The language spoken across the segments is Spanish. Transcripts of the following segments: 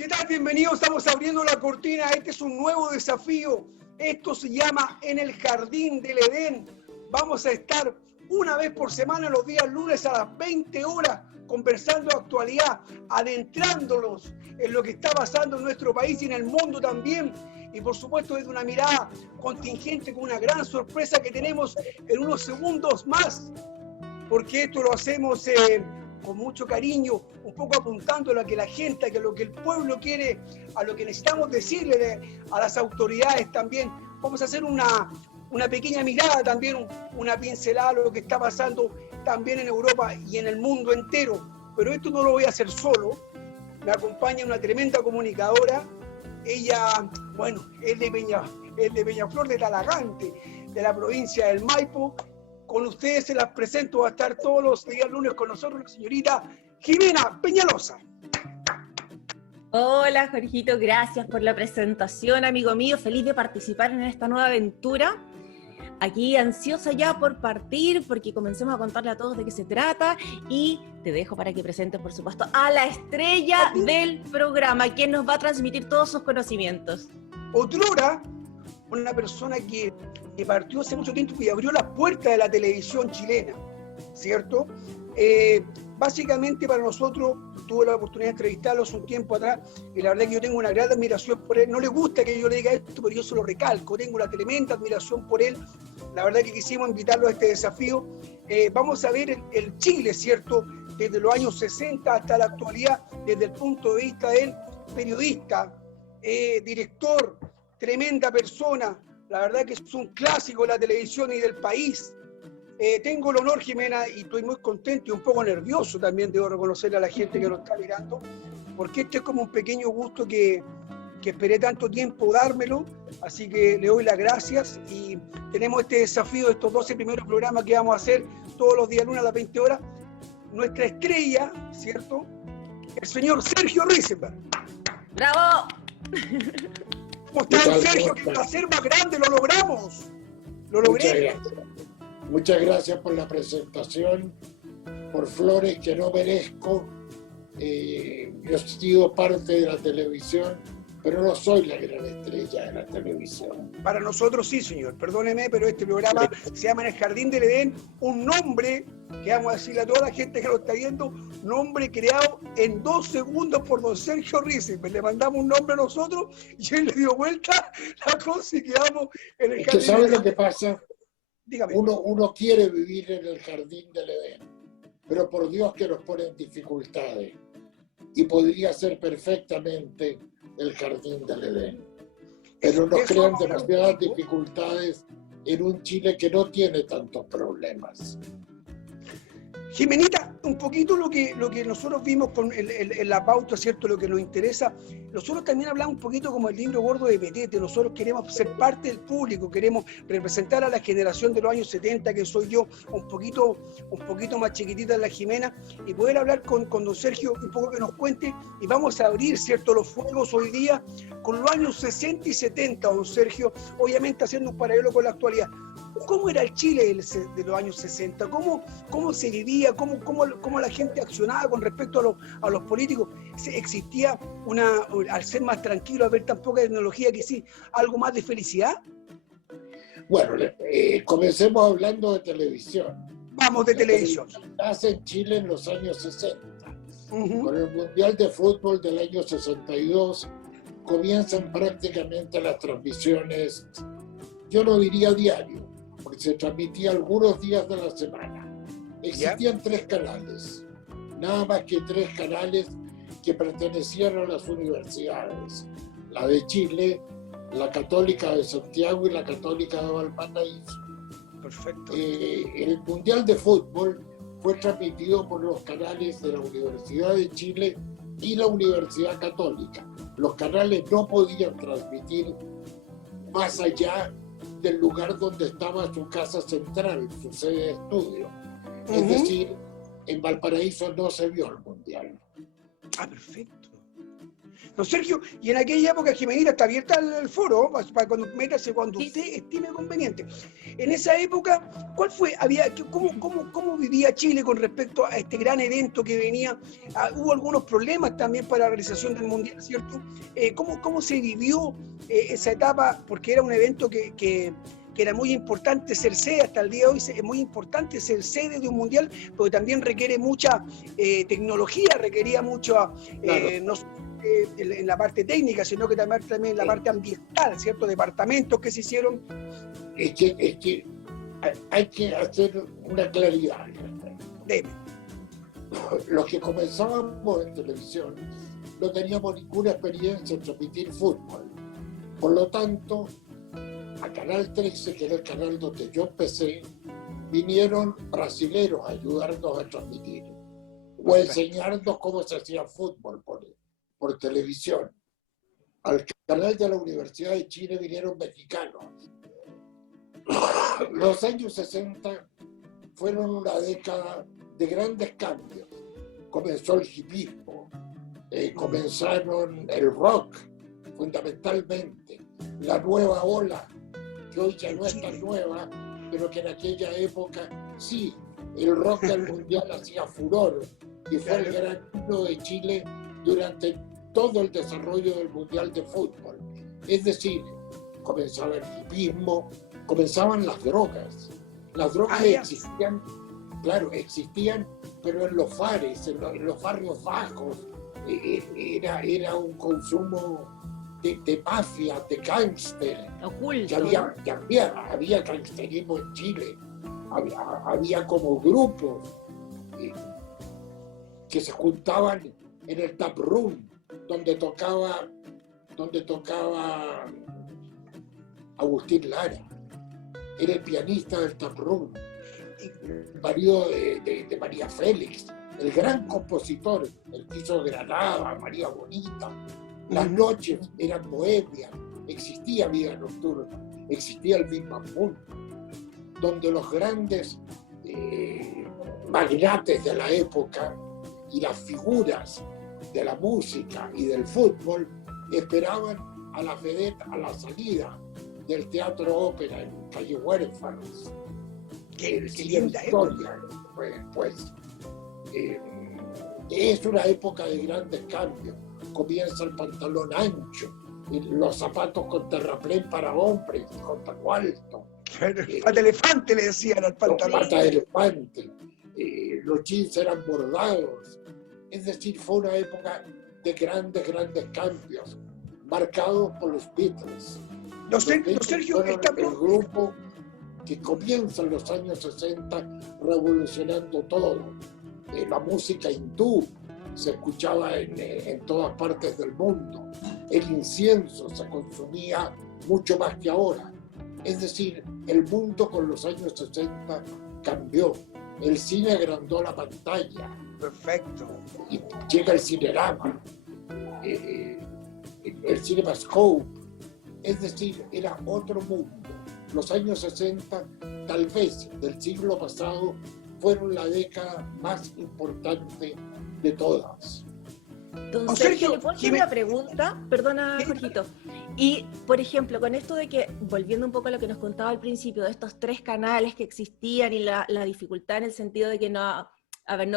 ¿Qué tal? Bienvenidos, estamos abriendo la cortina. Este es un nuevo desafío. Esto se llama En el Jardín del Edén. Vamos a estar una vez por semana, los días lunes a las 20 horas, conversando de actualidad, adentrándonos en lo que está pasando en nuestro país y en el mundo también. Y por supuesto desde una mirada contingente con una gran sorpresa que tenemos en unos segundos más. Porque esto lo hacemos con mucho cariño, un poco apuntando a lo que la gente, a lo que el pueblo quiere, a lo que necesitamos decirle a las autoridades también. Vamos a hacer una pequeña mirada también, una pincelada a lo que está pasando también en Europa y en el mundo entero. Pero esto no lo voy a hacer solo. Me acompaña una tremenda comunicadora. Ella, bueno, es de Peñaflor de Talagante, de la provincia del Maipo. Con ustedes se las presento, va a estar todos los días lunes con nosotros la señorita Jimena Peñalosa. Hola Jorgito, gracias por la presentación, amigo mío, feliz de participar en esta nueva aventura. Aquí ansiosa ya por partir, porque comencemos a contarle a todos de qué se trata y te dejo para que presentes, por supuesto, a la estrella del programa, quien nos va a transmitir todos sus conocimientos. Otrora, una persona que partió hace mucho tiempo y abrió las puertas de la televisión chilena, ¿cierto? Básicamente para nosotros, tuve la oportunidad de entrevistarlos un tiempo atrás y la verdad que yo tengo una gran admiración por él. No le gusta que yo le diga esto, pero yo se lo recalco, tengo una tremenda admiración por él. La verdad que quisimos invitarlo a este desafío. Vamos a ver el Chile, ¿cierto? Desde los años 60 hasta la actualidad, desde el punto de vista del periodista, director, tremenda persona. La verdad que es un clásico de la televisión y del país. Tengo el honor, Jimena, y estoy muy contento y un poco nervioso también, debo reconocerle a la gente que lo está mirando, porque este es como un pequeño gusto que esperé tanto tiempo dármelo, así que le doy las gracias y tenemos este desafío de estos 12 primeros programas que vamos a hacer todos los días lunes a las 20 horas. Nuestra estrella, ¿cierto? El señor Sergio Risenberg. ¡Bravo! ¿Cómo están, Sergio? ¡Qué placer más grande! ¡Lo logramos! ¡Lo logré! Muchas gracias por la presentación, por flores que no merezco. Yo he sido parte de la televisión, pero no soy la gran estrella de la televisión. Para nosotros sí, señor. Perdóneme, pero este programa se llama En el Jardín del Edén. Un nombre, que vamos a decirle a toda la gente que lo está viendo, nombre creado en 2 segundos por don Sergio Risenberg. Le mandamos un nombre a nosotros y él le dio vuelta la cosa y quedamos en el Jardín del Edén. ¿Sabe lo que pasa? Dígame. Uno quiere vivir en el Jardín del Edén, pero por Dios que nos ponen dificultades. Y podría ser perfectamente el Jardín del Edén. Pero nos crean demasiadas dificultades en un Chile que no tiene tantos problemas. Jimenita, un poquito lo que nosotros vimos en la pauta, ¿cierto? Lo que nos interesa. Nosotros también hablamos un poquito como el libro gordo de Petete. Nosotros queremos ser parte del público, queremos representar a la generación de los años 70, que soy yo, un poquito más chiquitita de la Jimena, y poder hablar con don Sergio un poco que nos cuente. Y vamos a abrir, ¿cierto?, los fuegos hoy día con los años 60 y 70, don Sergio, obviamente haciendo un paralelo con la actualidad. ¿Cómo era el Chile de los años 60? ¿Cómo se vivía? ¿Cómo la gente accionaba con respecto a los políticos? ¿Existía al ser más tranquilo, al ver tan poca tecnología, que sí, algo más de felicidad? Bueno, comencemos hablando de televisión. Vamos de televisión. Nace en Chile en los años 60. Con el Mundial de Fútbol del año 62 comienzan prácticamente las transmisiones, yo no diría diario, porque se transmitía algunos días de la semana. Existían 3 canales, nada más que 3 canales que pertenecían a las universidades, la de Chile, la Católica de Santiago y la Católica de Valparaíso. Perfecto. El Mundial de Fútbol fue transmitido por los canales de la Universidad de Chile y la Universidad Católica. Los canales no podían transmitir más allá del lugar donde estaba su casa central, su sede de estudio. Es decir, en Valparaíso no se vio el Mundial. Ah, perfecto. Don Sergio, y en aquella época, Jimenita, está abierta el foro para cuando métase cuando Sí. usted estime conveniente. En esa época, ¿cuál fue? ¿Cómo vivía Chile con respecto a este gran evento que venía? Hubo algunos problemas también para la realización del Mundial, ¿cierto? ¿Cómo se vivió esa etapa? Porque era un evento que era muy importante ser sede, hasta el día de hoy es muy importante ser sede de un mundial, porque también requiere mucha tecnología, requería mucho, no solo en la parte técnica, sino que también en la parte ambiental, ¿cierto? Departamentos que se hicieron. Es que hay que hacer una claridad. Deme. Los que comenzábamos en televisión no teníamos ninguna experiencia en transmitir fútbol. Por lo tanto, a Canal 13, que era el canal donde yo empecé, vinieron brasileros a ayudarnos a transmitir o a enseñarnos cómo se hacía fútbol por televisión. Al canal de la Universidad de Chile vinieron mexicanos. Los años 60 fueron una década de grandes cambios. Comenzó el hipismo, comenzaron el rock, fundamentalmente, la nueva ola, que hoy ya no es tan nueva, pero que en aquella época sí, el rock del mundial hacía furor y fue el gran himno de Chile durante todo el desarrollo del mundial de fútbol. Es decir, comenzaba el hipismo, comenzaban las drogas. Las drogas existían, claro, existían, pero en los fares, en los barrios bajos, era un consumo de mafia, de gángster. Oculto. Había gangsterismo en Chile. Había como grupos que se juntaban en el tap room donde tocaba Agustín Lara. Era el pianista del tap room, el marido de María Félix, el gran compositor, el que hizo Granada, María Bonita. Las noches eran bohemias, existía vida nocturna, existía el Big Bang Boom, donde los grandes magnates de la época y las figuras de la música y del fútbol esperaban a la vedette a la salida del Teatro Ópera en Calle Huérfanos. Qué linda historia, pues es una época de grandes cambios. Comienza el pantalón ancho, los zapatos con terraplén para hombres, con taco alto. Pata de elefante le decían al pantalón. Pata de elefante. Los jeans eran bordados. Es decir, fue una época de grandes cambios, marcados por los Beatles. Don Sergio, el grupo que comienza en los años 60 revolucionando todo. La música hindú se escuchaba en todas partes del mundo. El incienso se consumía mucho más que ahora. Es decir, el mundo con los años 60 cambió. El cine agrandó la pantalla. Perfecto. Y llega el Cinerama, el Cinemascope. Es decir, era otro mundo. Los años 60, tal vez del siglo pasado, fueron la década más importante de todas. Don Sergio, ¿le puedo hacer una pregunta? Perdona, Jorgito. Y, por ejemplo, con esto de que, volviendo un poco a lo que nos contaba al principio, de estos 3 canales que existían y la dificultad en el sentido de que no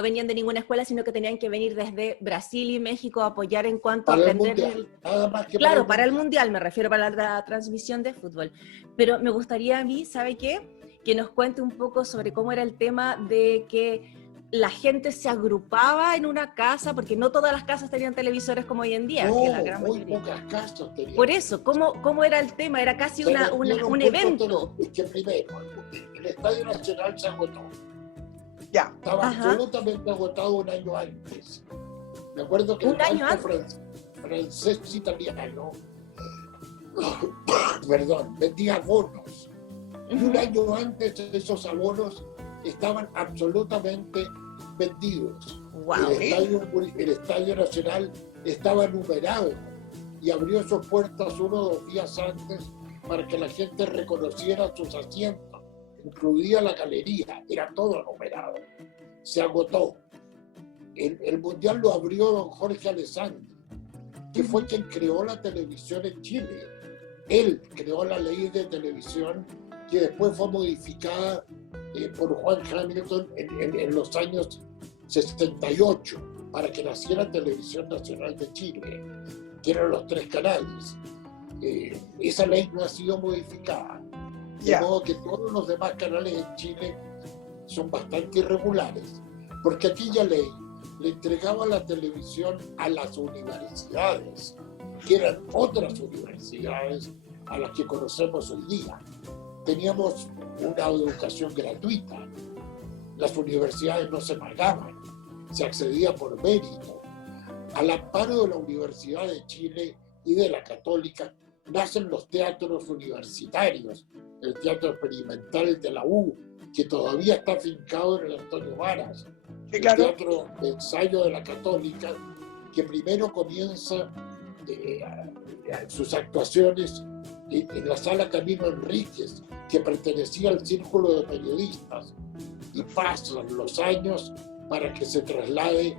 venían de ninguna escuela, sino que tenían que venir desde Brasil y México a apoyar en cuanto a aprender. Nada más que claro, para el mundial, me refiero para la transmisión de fútbol. Pero me gustaría a mí, ¿sabe qué? Que nos cuente un poco sobre cómo era el tema de que la gente se agrupaba en una casa, porque no todas las casas tenían televisores como hoy en día. No, que la gran muy mayoría. pocas casas tenían. Por eso, ¿cómo era el tema? Era casi un evento. Es que primero, el Estadio Nacional se agotó. Ya. Estaba absolutamente agotado un año antes. Me acuerdo que ¿Un año francés italiano, perdón, vendía abonos. Y un año antes esos abonos estaban absolutamente vendidos. Wow. El Estadio Nacional estaba numerado y abrió sus puertas 1 o 2 días antes para que la gente reconociera sus asientos, incluida la galería, era todo numerado. Se agotó. El Mundial lo abrió don Jorge Alessandri que fue quien creó la televisión en Chile. Él creó la ley de televisión que después fue modificada por Juan Hamilton en los años 68 para que naciera Televisión Nacional de Chile, que eran los 3 canales. Esa ley no ha sido modificada, de modo que todos los demás canales en Chile son bastante irregulares, porque aquella ley le entregaba la televisión a las universidades, que eran otras universidades a las que conocemos hoy día. Teníamos una educación gratuita, las universidades no se pagaban, se accedía por mérito. Al amparo de la Universidad de Chile y de la Católica nacen los teatros universitarios, el Teatro Experimental de la U, que todavía está afincado en el Antonio Varas, el Teatro de Ensayo de la Católica, que primero comienza sus actuaciones en la Sala Camilo Enríquez, que pertenecía al Círculo de Periodistas, y pasan los años para que se traslade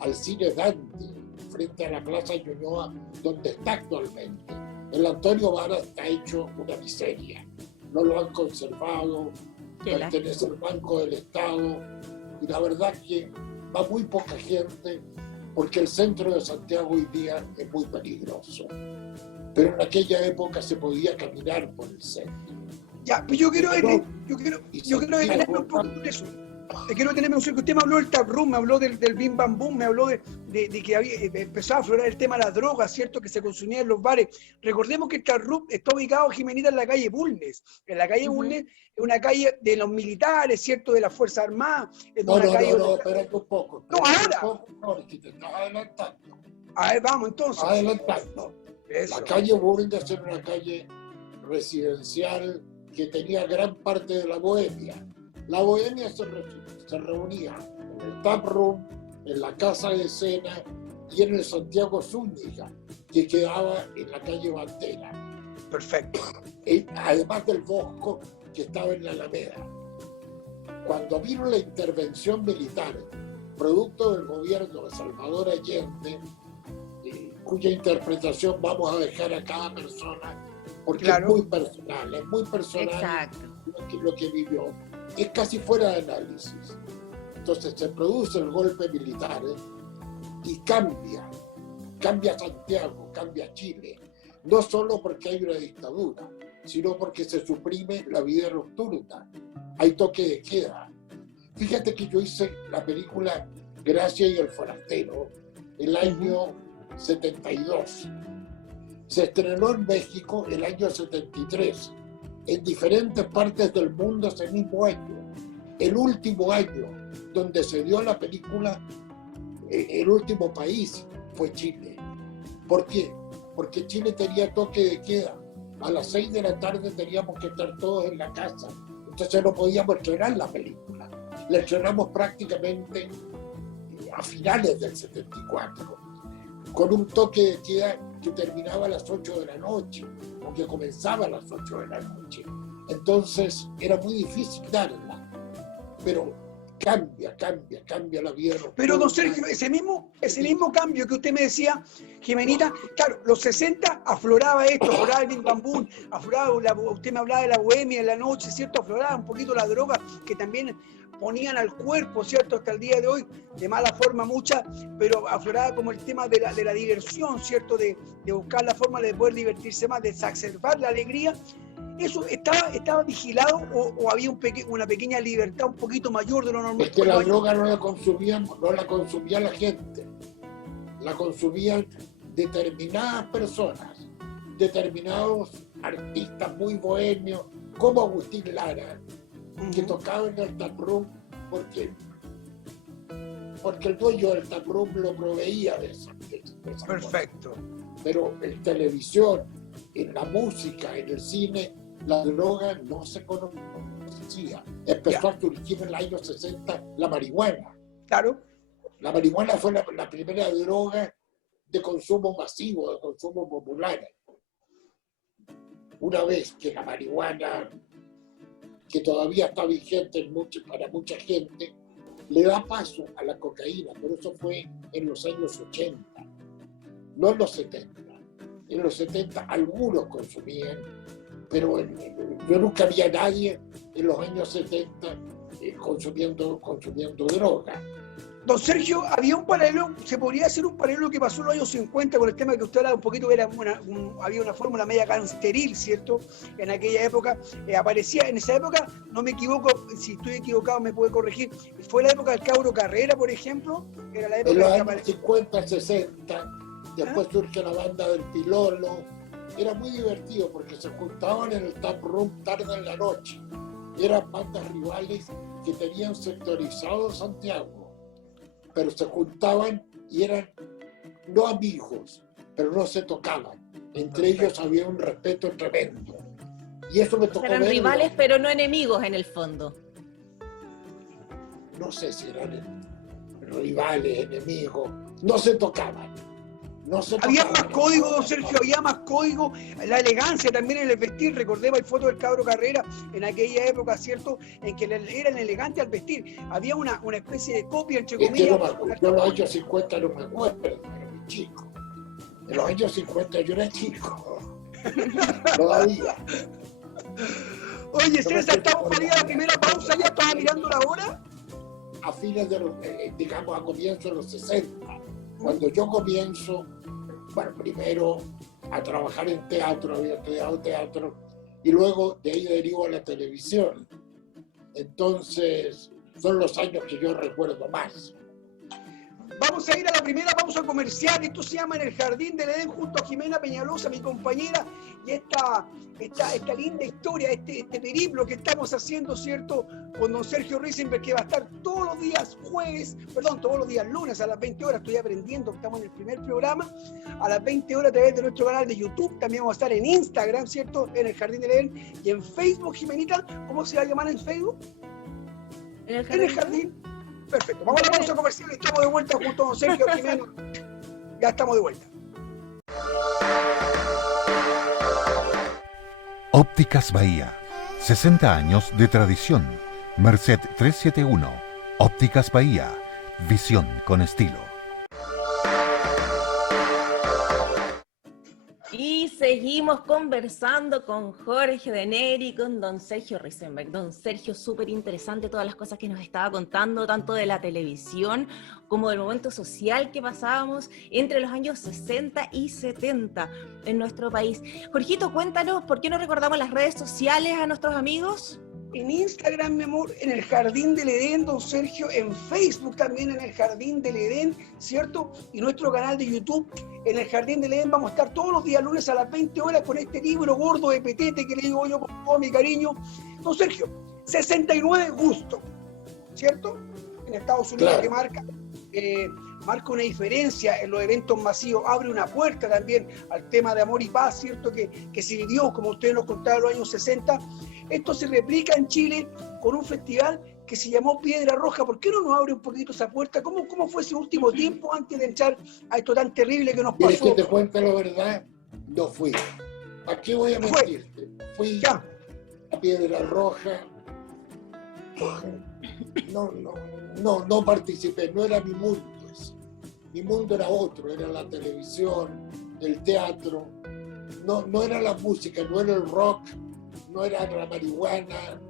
al Cine Dante, frente a la Plaza Ñuñoa, donde está actualmente. El Antonio Varas está hecho una miseria, no lo han conservado, pertenece al Banco del Estado, y la verdad que va muy poca gente, porque el centro de Santiago hoy día es muy peligroso. Pero en aquella época se podía caminar por el centro. Ya, pues yo quiero detenerme un poco en eso. Quiero detenerme un poco. Usted me habló del tap room, me habló del bim bam boom, me habló de que empezó a aflorar el tema de las drogas, ¿cierto? Que se consumía en los bares. Recordemos que el tap room está ubicado, Jimenita, en la calle Bulnes. En la calle Bulnes es una calle de los militares, ¿cierto? De las Fuerzas Armadas. Espérate un poco. Ahora. Que te estás adelantando. A ver, vamos entonces. Adelantando. La calle Bulnes era una calle residencial que tenía gran parte de la bohemia. La bohemia se reunía en el tap room, en la casa de cena y en el Santiago Zúñiga, que quedaba en la calle Bandera. Perfecto. Además del Bosco, que estaba en la Alameda. Cuando vino la intervención militar, producto del gobierno de Salvador Allende, cuya interpretación vamos a dejar a cada persona, porque es muy personal Exacto. lo que vivió. Es casi fuera de análisis. Entonces se produce el golpe militar y cambia Santiago, cambia Chile, no solo porque hay una dictadura, sino porque se suprime la vida nocturna, hay toque de queda. Fíjate que yo hice la película Gracia y el Forastero el año 72. Se estrenó en México el año 73, en diferentes partes del mundo ese mismo año. El último año donde se dio la película, el último país fue Chile. ¿Por qué? Porque Chile tenía toque de queda. A las 6 de la tarde teníamos que estar todos en la casa. Entonces no podíamos estrenar la película. La estrenamos prácticamente a finales del 74, con un toque de queda que terminaba a las 8 de la noche, o que comenzaba a las 8 de la noche. Entonces era muy difícil darla, pero cambia la vida. Pero don Sergio, ese mismo cambio que usted me decía, Jimenita, claro, los 60 afloraba esto, afloraba el bim bam boom, usted me hablaba de la bohemia en la noche, ¿cierto? Afloraba un poquito la droga que también ponían al cuerpo, ¿cierto? Hasta el día de hoy, de mala forma mucha, pero afloraba como el tema de la diversión, ¿cierto? De buscar la forma de poder divertirse más, de exacerbar la alegría. ¿Eso estaba vigilado o había una pequeña libertad un poquito mayor de lo normal? Es que la droga no la consumía la gente, la consumían determinadas personas, determinados artistas muy bohemios, como Agustín Lara, que tocaba en el taproom porque el dueño del taproom lo proveía de esa Perfecto. cosa. Pero en televisión, en la música, en el cine, la droga no se conocía. Empezó a surgir en el año 60 la marihuana. Claro. La marihuana fue la primera droga de consumo masivo, de consumo popular. Una vez que la marihuana, que todavía está vigente para mucha gente, le da paso a la cocaína, pero eso fue en los años 80. no en los 70. En los 70 algunos consumían, pero yo nunca vi a nadie en los años 70 consumiendo droga. Don Sergio, había un paralelo, se podría hacer un paralelo que pasó en los años 50 con el tema que usted hablaba un poquito, había una fórmula media cansteril, ¿cierto? En aquella época, aparecía, en esa época, no me equivoco, si estoy equivocado me puede corregir, fue la época del Cabro Carrera, por ejemplo, era la época en los que años 50, 60, después surge la banda del Pilolo, era muy divertido porque se juntaban en el tap room tarde en la noche, eran bandas rivales que tenían sectorizado Santiago, pero se juntaban y eran no amigos, pero no se tocaban. Entre ellos había un respeto tremendo. Y eso me tocó Eran verlo. rivales, pero no enemigos en el fondo. No sé si eran rivales, enemigos. No se tocaban. Había más código, don Sergio, había más código, la elegancia también en el vestir. Recordemos el foto del Cabro Carrera en aquella época, ¿cierto? En que eran elegantes al vestir. Había una especie de copia, entre comillas. Yo en los años 50 no me acuerdo, era muy chico. En los años 50 yo era chico. Todavía. Oye, César, estamos por ir a la primera pausa, ya estaba mirando la hora. A fines de los, digamos, a comienzos de los 60. Cuando yo comienzo, bueno, primero a trabajar en teatro, había estudiado teatro, y luego de ahí derivo a la televisión. Entonces, son los años que yo recuerdo más. Vamos a ir a la primera pausa comercial. Esto se llama En el Jardín del Edén, junto a Jimena Peñalosa, mi compañera, y esta linda historia, este periplo que estamos haciendo, ¿cierto?, con don Sergio Risenberg, que va a estar todos los días todos los días lunes a las 20 horas. Estoy aprendiendo, estamos en el primer programa, a las 20 horas a través de nuestro canal de YouTube. También vamos a estar en Instagram, ¿cierto?, En el Jardín del Edén, y en Facebook, Jimenita, ¿cómo se va a llamar en Facebook? En el Jardín. Perfecto. Vamos a la pausa comercial y estamos de vuelta junto a don Sergio Jiménez. Ya estamos de vuelta. Ópticas Bahía. 60 años de tradición. Merced 371. Ópticas Bahía. Visión con estilo. Y seguimos conversando con Jorge De Neri, con don Sergio Risenberg. Don Sergio, súper interesante todas las cosas que nos estaba contando, tanto de la televisión como del momento social que pasábamos entre los años 60 y 70 en nuestro país. Jorgito, cuéntanos, ¿por qué no recordamos las redes sociales a nuestros amigos? En Instagram, mi amor, En el Jardín del Edén, don Sergio. En Facebook también, En el Jardín del Edén, ¿cierto? Y nuestro canal de YouTube, En el Jardín del Edén. Vamos a estar todos los días lunes a las 20 horas con este libro gordo de petete que le digo yo con todo mi cariño. Don Sergio, 69 gustos, ¿cierto? En Estados Unidos, claro, que marca una diferencia en los eventos masivos, abre una puerta también al tema de amor y paz, ¿cierto? Que se vivió, como ustedes nos contaron, en los años 60. Esto se replica en Chile con un festival que se llamó Piedra Roja. ¿Por qué no nos abre un poquito esa puerta? ¿Cómo fue ese último tiempo antes de entrar a esto tan terrible que nos pasó? ¿Quieres que te cuente la verdad? No fui. ¿A qué voy a mentirte? Fui ya a Piedra Roja. No participé, no era mi mundo. Mi mundo era otro, era la televisión, el teatro. No era la música, no era el rock, no era la marihuana.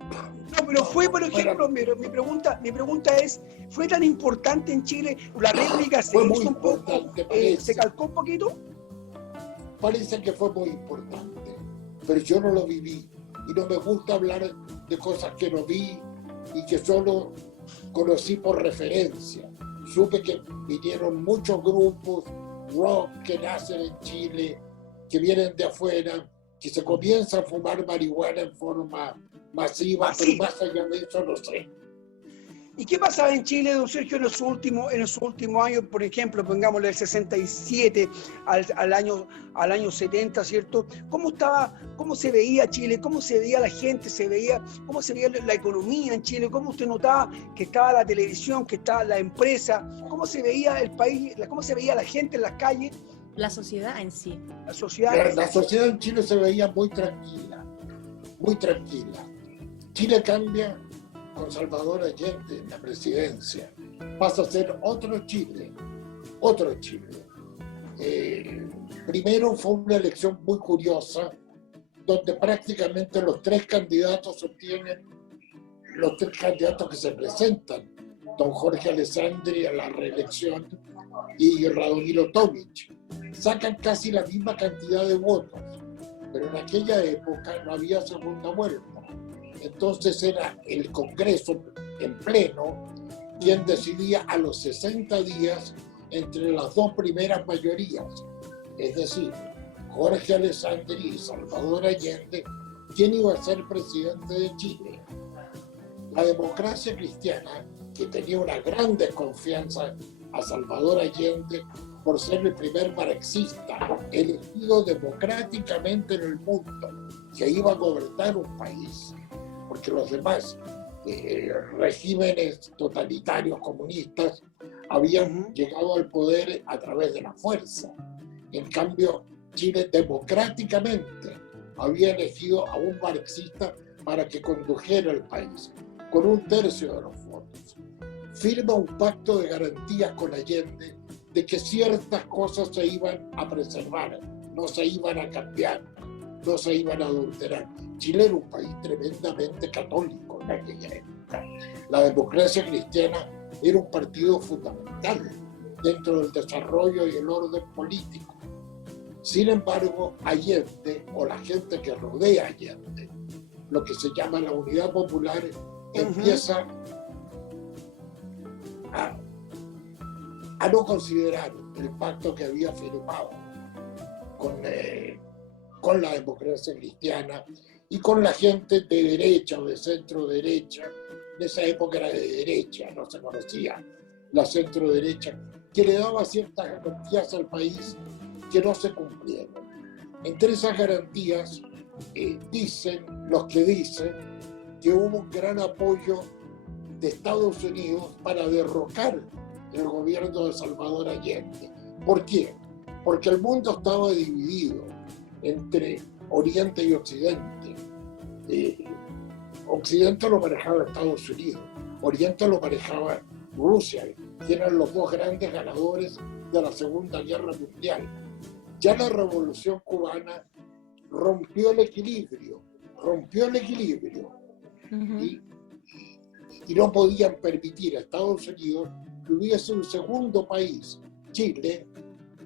No, pero fue, por ejemplo, mi pregunta es, ¿fue tan importante en Chile? ¿La réplica se hizo un poco, se calcó un poquito? Parece que fue muy importante, pero yo no lo viví. Y no me gusta hablar de cosas que no vi y que solo conocí por referencia. Supe que vinieron muchos grupos rock que nacen en Chile, que vienen de afuera, que se comienza a fumar marihuana en forma masiva, pero más allá de eso no sé. ¿Y qué pasaba en Chile, don Sergio, en los últimos años? Por ejemplo, pongámosle del 67 al año 70, ¿cierto? ¿Cómo se veía Chile? ¿Cómo se veía la gente? ¿Cómo se veía la economía en Chile? ¿Cómo usted notaba que estaba la televisión, que estaba la empresa? ¿Cómo se veía el país? ¿Cómo se veía la gente en las calles? La sociedad en sí. La sociedad en Chile se veía muy tranquila, muy tranquila. Chile cambia con Salvador Allende en la presidencia. Pasa a ser otro Chile, otro Chile. Primero fue una elección muy curiosa, donde prácticamente los tres candidatos que se presentan, don Jorge Alessandri a la reelección y Radomiro Tomic, sacan casi la misma cantidad de votos, pero en aquella época no había segunda vuelta. Entonces era el Congreso en pleno quien decidía a los 60 días entre las dos primeras mayorías, es decir, Jorge Alessandri y Salvador Allende, quién iba a ser presidente de Chile. La Democracia Cristiana, que tenía una gran desconfianza a Salvador Allende por ser el primer marxista elegido democráticamente en el mundo, que iba a gobernar un país, porque los demás regímenes totalitarios comunistas habían llegado al poder a través de la fuerza. En cambio, Chile democráticamente había elegido a un marxista para que condujera el país, con 1/3 de los votos. Firma un pacto de garantías con Allende de que ciertas cosas se iban a preservar, no se iban a cambiar, no se iban a adulterar. Chile era un país tremendamente católico en aquella época. La Democracia Cristiana era un partido fundamental dentro del desarrollo y el orden político. Sin embargo, Allende, o la gente que rodea a Allende, lo que se llama la Unidad Popular, empieza a no considerar el pacto que había firmado con la Democracia Cristiana y con la gente de derecha o de centro derecha. En esa época era de derecha, no se conocía la centro derecha, que le daba ciertas garantías al país que no se cumplieron. Entre esas garantías dicen los que dicen que hubo un gran apoyo de Estados Unidos para derrocar el gobierno de Salvador Allende. ¿Por qué? Porque el mundo estaba dividido entre Oriente y Occidente. Occidente lo manejaba Estados Unidos, Oriente lo manejaba Rusia, que eran los dos grandes ganadores de la Segunda Guerra Mundial. Ya la Revolución Cubana rompió el equilibrio, y no podían permitir a Estados Unidos que hubiese un segundo país, Chile,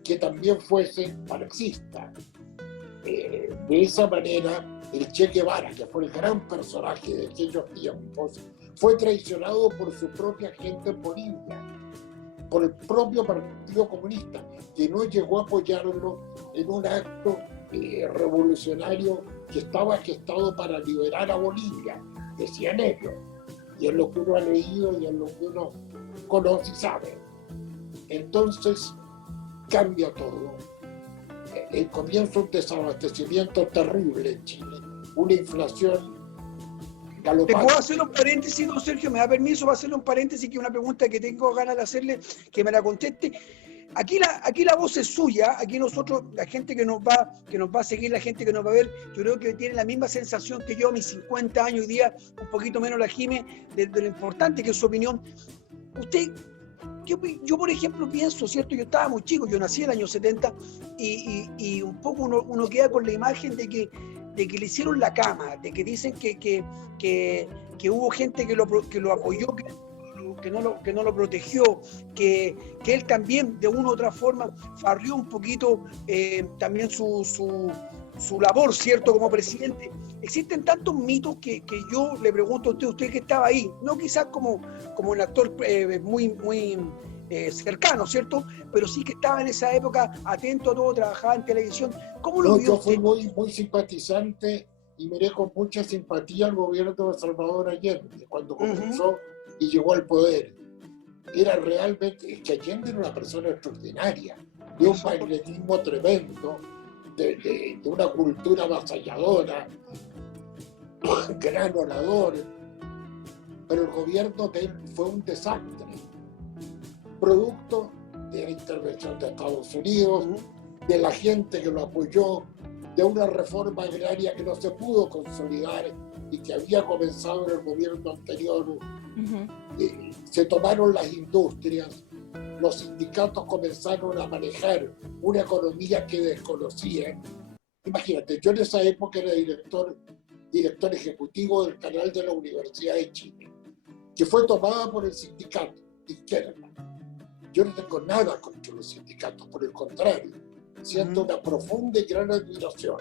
que también fuese marxista. De esa manera, el Che Guevara, que fue el gran personaje de aquellos tiempos, fue traicionado por su propia gente en Bolivia, por el propio Partido Comunista, que no llegó a apoyarlo en un acto revolucionario que estaba gestado para liberar a Bolivia, decían ellos, y es lo que uno ha leído y es lo que uno conoce y sabe. Entonces cambia todo. Comienza un desabastecimiento terrible en Chile, una inflación galopante. ¿Te puedo hacer un paréntesis, don Sergio? ¿Me da permiso para hacerle un paréntesis, que es una pregunta que tengo ganas de hacerle, que me la conteste? Aquí la voz es suya, aquí nosotros, la gente que nos va a seguir, la gente que nos va a ver, yo creo que tiene la misma sensación que yo a mis 50 años, hoy día un poquito menos la Jime, de lo importante que es su opinión. Usted, yo por ejemplo pienso, ¿cierto? Yo estaba muy chico, yo nací en el año 70 y un poco uno queda con la imagen de que le hicieron la cama, de que dicen que hubo gente que lo apoyó, que no lo protegió, que él también de una u otra forma farrió un poquito también su labor, ¿cierto?, como presidente. Existen tantos mitos que yo le pregunto a usted que estaba ahí, no quizás como un actor muy cercano, ¿cierto?, pero sí que estaba en esa época atento a todo, trabajaba en televisión. ¿Cómo lo vio yo usted? fui muy simpatizante y miré con mucha simpatía al gobierno de Salvador Allende cuando comenzó y llegó al poder. Era realmente, que Allende era una persona extraordinaria, de un magnetismo tremendo, de una cultura avasalladora, gran orador, pero el gobierno de él fue un desastre, producto de la intervención de Estados Unidos, de la gente que lo apoyó, de una reforma agraria que no se pudo consolidar y que había comenzado en el gobierno anterior. Se tomaron las industrias, los sindicatos comenzaron a manejar una economía que desconocían. Imagínate, yo en esa época era director ejecutivo del canal de la Universidad de Chile, que fue tomada por el sindicato de izquierda. Yo no tengo nada contra los sindicatos, por el contrario, siento una profunda y gran admiración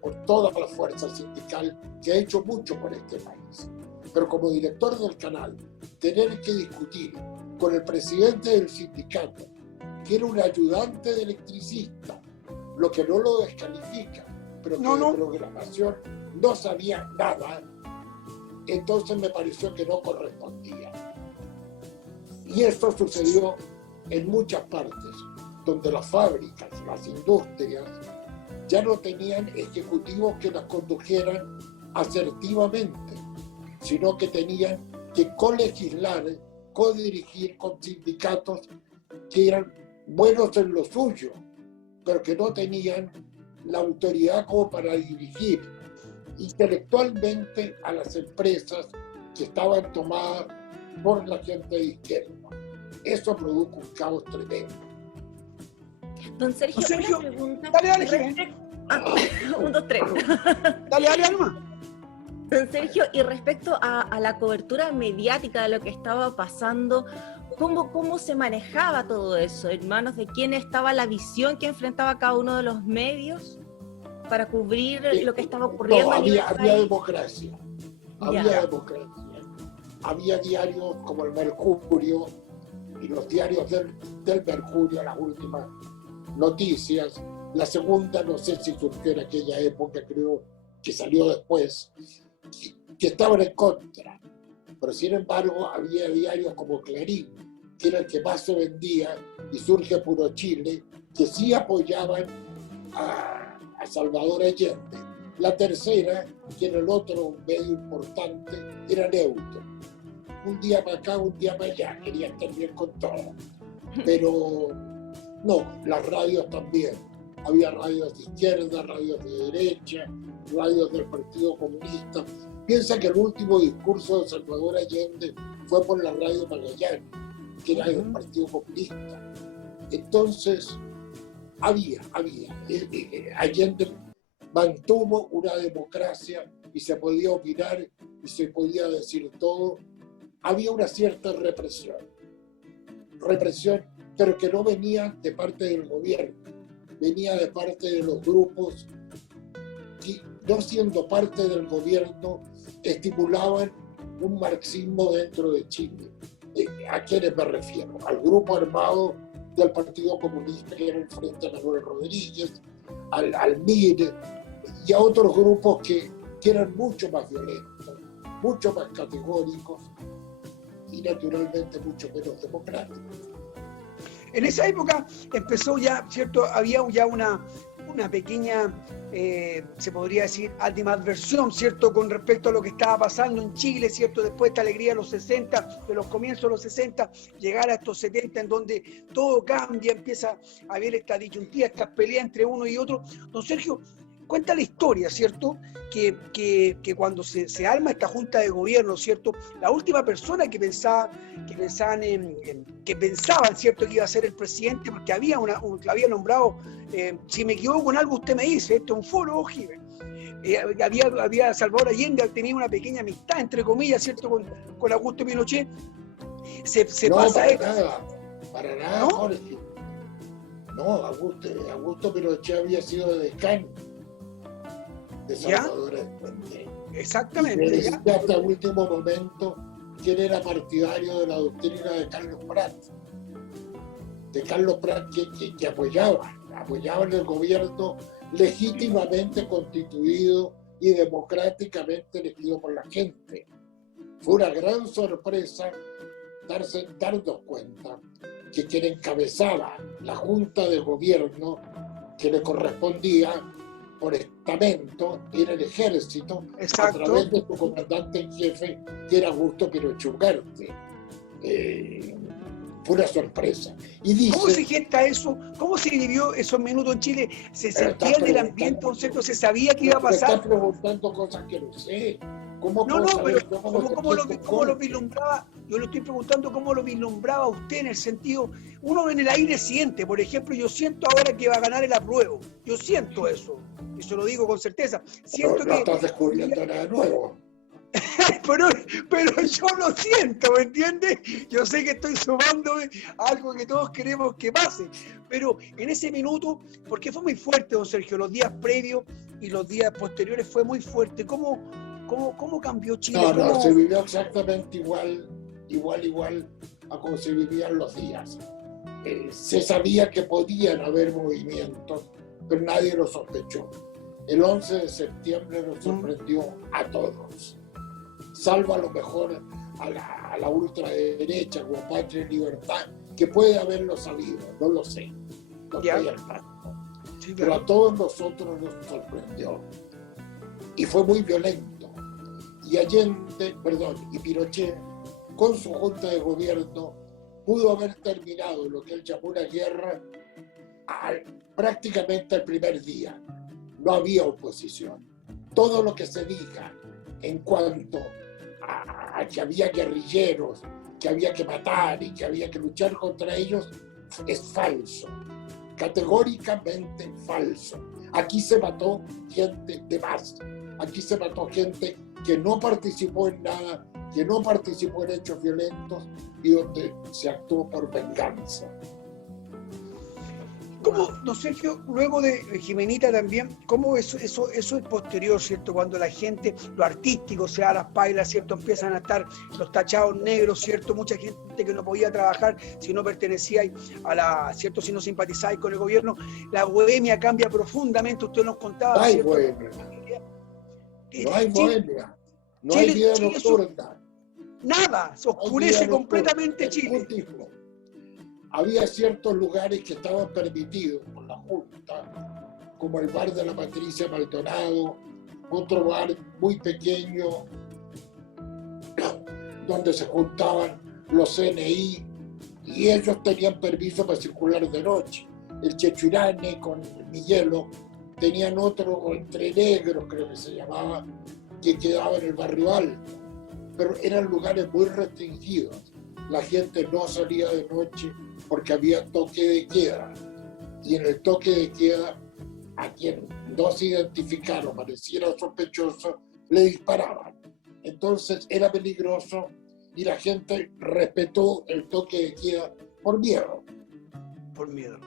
por toda la fuerza sindical que ha hecho mucho por este país. Pero como director del canal, tener que discutir con el presidente del sindicato, que era un ayudante de electricista, lo que no lo descalifica, pero que de programación no sabía nada, entonces me pareció que no correspondía. Y esto sucedió en muchas partes, donde las fábricas, las industrias, ya no tenían ejecutivos que las condujeran asertivamente, sino que tenían que colegislar, codirigir con sindicatos que eran buenos en lo suyo, pero que no tenían la autoridad como para dirigir intelectualmente a las empresas que estaban tomadas por la gente de izquierda. Eso produjo un caos tremendo. Don Sergio, una pregunta. Dale, 1, 2, 3. Dale, nomás. Don Sergio, y respecto a la cobertura mediática de lo que estaba pasando, ¿cómo se manejaba todo eso? ¿En manos de quién estaba la visión que enfrentaba cada uno de los medios para cubrir lo que estaba ocurriendo? No, había democracia. Había democracia. Había diarios como el Mercurio, y los diarios del Mercurio, las últimas noticias. La segunda, no sé si surgió en aquella época, creo que salió después, que estaban en contra. Pero sin embargo, había diarios como Clarín, que era el que más se vendía, y Surge Puro Chile, que sí apoyaban a Salvador Allende. La tercera, que era el otro medio importante, era Neutro. Un día para acá, un día para allá, querían estar bien con todo. Pero no, las radios también. Había radios de izquierda, radios de derecha, radios del Partido Comunista. Piensa que el último discurso de Salvador Allende fue por la radio Magallanes, que era del Partido Comunista. Entonces, había. Allende mantuvo una democracia y se podía opinar y se podía decir todo. Había una cierta represión, pero que no venía de parte del gobierno, venía de parte de los grupos que, no siendo parte del gobierno, estimulaban un marxismo dentro de Chile. ¿A quiénes me refiero? Al grupo armado del Partido Comunista, que era el Frente Manuel Rodríguez, al MIR, y a otros grupos que eran mucho más violentos, mucho más categóricos, y naturalmente mucho menos democráticos. En esa época empezó ya, ¿cierto? Había ya una pequeña, se podría decir, animadversión, ¿cierto? Con respecto a lo que estaba pasando en Chile, ¿cierto? Después de esta alegría de los 60, de los comienzos de los 60, llegar a estos 70, en donde todo cambia, empieza a haber esta disyuntiva, estas peleas entre uno y otro. Don Sergio, cuenta la historia, ¿cierto? Que cuando se arma esta junta de gobierno, ¿cierto? La última persona que pensaban, ¿cierto? Que iba a ser el presidente, porque había había nombrado, si me equivoco en algo usted me dice, esto es un foro, ojive. Había Salvador Allende, tenía una pequeña amistad, entre comillas, ¿cierto? Con Augusto Pinochet. No, pasa para nada, ¿no? Jorge. No, Augusto Pinochet había sido decano de Salvador Allende. Exactamente. Y decía hasta el último momento que él era partidario de la doctrina de Carlos Prat. De Carlos Prat que apoyaban el gobierno legítimamente constituido y democráticamente elegido por la gente. Fue una gran sorpresa darnos cuenta que quien encabezaba la junta de gobierno que le correspondía por estamento era el ejército. Exacto. A través de su comandante en jefe, que era Augusto Pinochet Ugarte. Fue una sorpresa. Y dice, ¿cómo se gesta eso? ¿Cómo se vivió esos minutos en Chile? ¿Se sentía en el ambiente, ¿cierto? ¿Se sabía que iba a pasar? Me está preguntando cosas que no sé. ¿Cómo No, puedo no, pero saber? Yo no ¿cómo lo vislumbraba? Yo le estoy preguntando cómo lo vislumbraba usted en el sentido, uno en el aire siente, por ejemplo, yo siento ahora que va a ganar el apruebo, yo siento eso, y se lo digo con certeza, siento No estás descubriendo nada nuevo. pero yo lo siento, ¿me entiendes? Yo sé que estoy sumándome a algo que todos queremos que pase, pero en ese minuto, porque fue muy fuerte, don Sergio, los días previos y los días posteriores fue muy fuerte, ¿cómo cambió Chile? No, se vivió exactamente igual a como se vivían los días. Se sabía que podían haber movimientos, pero nadie lo sospechó. El 11 de septiembre nos sorprendió a todos, salvo a lo mejor a la ultraderecha, como Patria y Libertad, que puede haberlo sabido, no lo sé, no estoy al tanto. Sí, pero a todos nosotros nos sorprendió. Y fue muy violento. Y Pinochet, con su junta de gobierno, pudo haber terminado lo que él llamó una guerra prácticamente el primer día. No había oposición. Todo lo que se diga en cuanto a que había guerrilleros, que había que matar y que había que luchar contra ellos, es falso. Categóricamente falso. Aquí se mató gente de más. Aquí se mató gente que no participó en nada, que no participó en hechos violentos y donde se actuó por venganza. ¿Cómo, don Sergio, luego de Jimenita también, cómo eso es posterior, ¿cierto? Cuando la gente, lo artístico, o sea, las pailas, ¿cierto? Empiezan a estar los tachados negros, ¿cierto? Mucha gente que no podía trabajar si no pertenecía ¿cierto? Si no simpatizáis con el gobierno. La bohemia cambia profundamente, usted nos contaba, No hay ¿cierto? bohemia. No hay bohemia. No hay vida nocturna. Nada, se oscurece completamente Chile. Había ciertos lugares que estaban permitidos por la Junta, como el bar de la Patricia Maldonado, otro bar muy pequeño, donde se juntaban los CNI, y ellos tenían permiso para circular de noche. El Chechurane con el Miguelo tenían otro, Entre Negros creo que se llamaba, que quedaba en el barrio Alto, pero eran lugares muy restringidos. La gente no salía de noche porque había toque de queda, y en el toque de queda a quien no se identificara o pareciera sospechoso le disparaban. Entonces era peligroso y la gente respetó el toque de queda por miedo. Por miedo.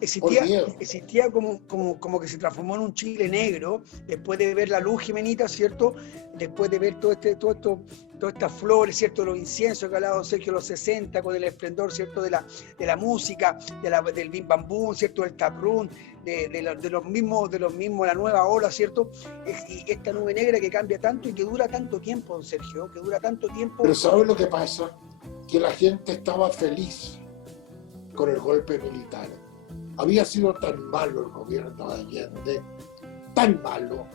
Existía como que se transformó en un Chile negro después de ver la luz, Jimenita, ¿cierto? Después de ver todas estas flores, ¿cierto? Los inciensos que hablaba don Sergio, los 60, con el esplendor, ¿cierto? De la música, del bim bam boom, ¿cierto? Del tap room, de los mismos, la nueva ola, ¿cierto? Y esta nube negra que cambia tanto y que dura tanto tiempo, don Sergio, que dura tanto tiempo. Pero ¿sabes lo que pasa? Que la gente estaba feliz con el golpe militar. Había sido tan malo el gobierno de Allende, tan malo,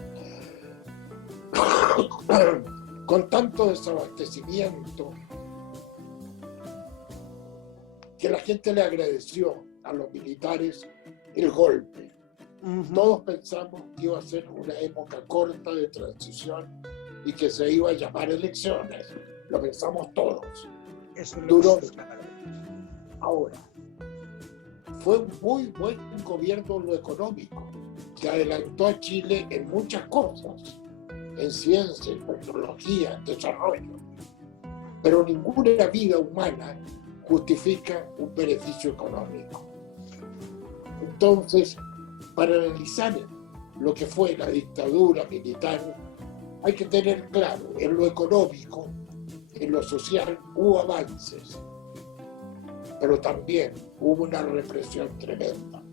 con tanto desabastecimiento, que la gente le agradeció a los militares el golpe. Todos pensamos que iba a ser una época corta de transición y que se iba a llamar elecciones. Lo pensamos todos. Eso es duró. Ahora, fue un muy buen gobierno en lo económico, que adelantó a Chile en muchas cosas, en ciencia, en tecnología, en desarrollo. Pero ninguna vida humana justifica un beneficio económico. Entonces, para analizar lo que fue la dictadura militar, hay que tener claro, en lo económico, en lo social, hubo avances, pero también hubo una represión tremenda.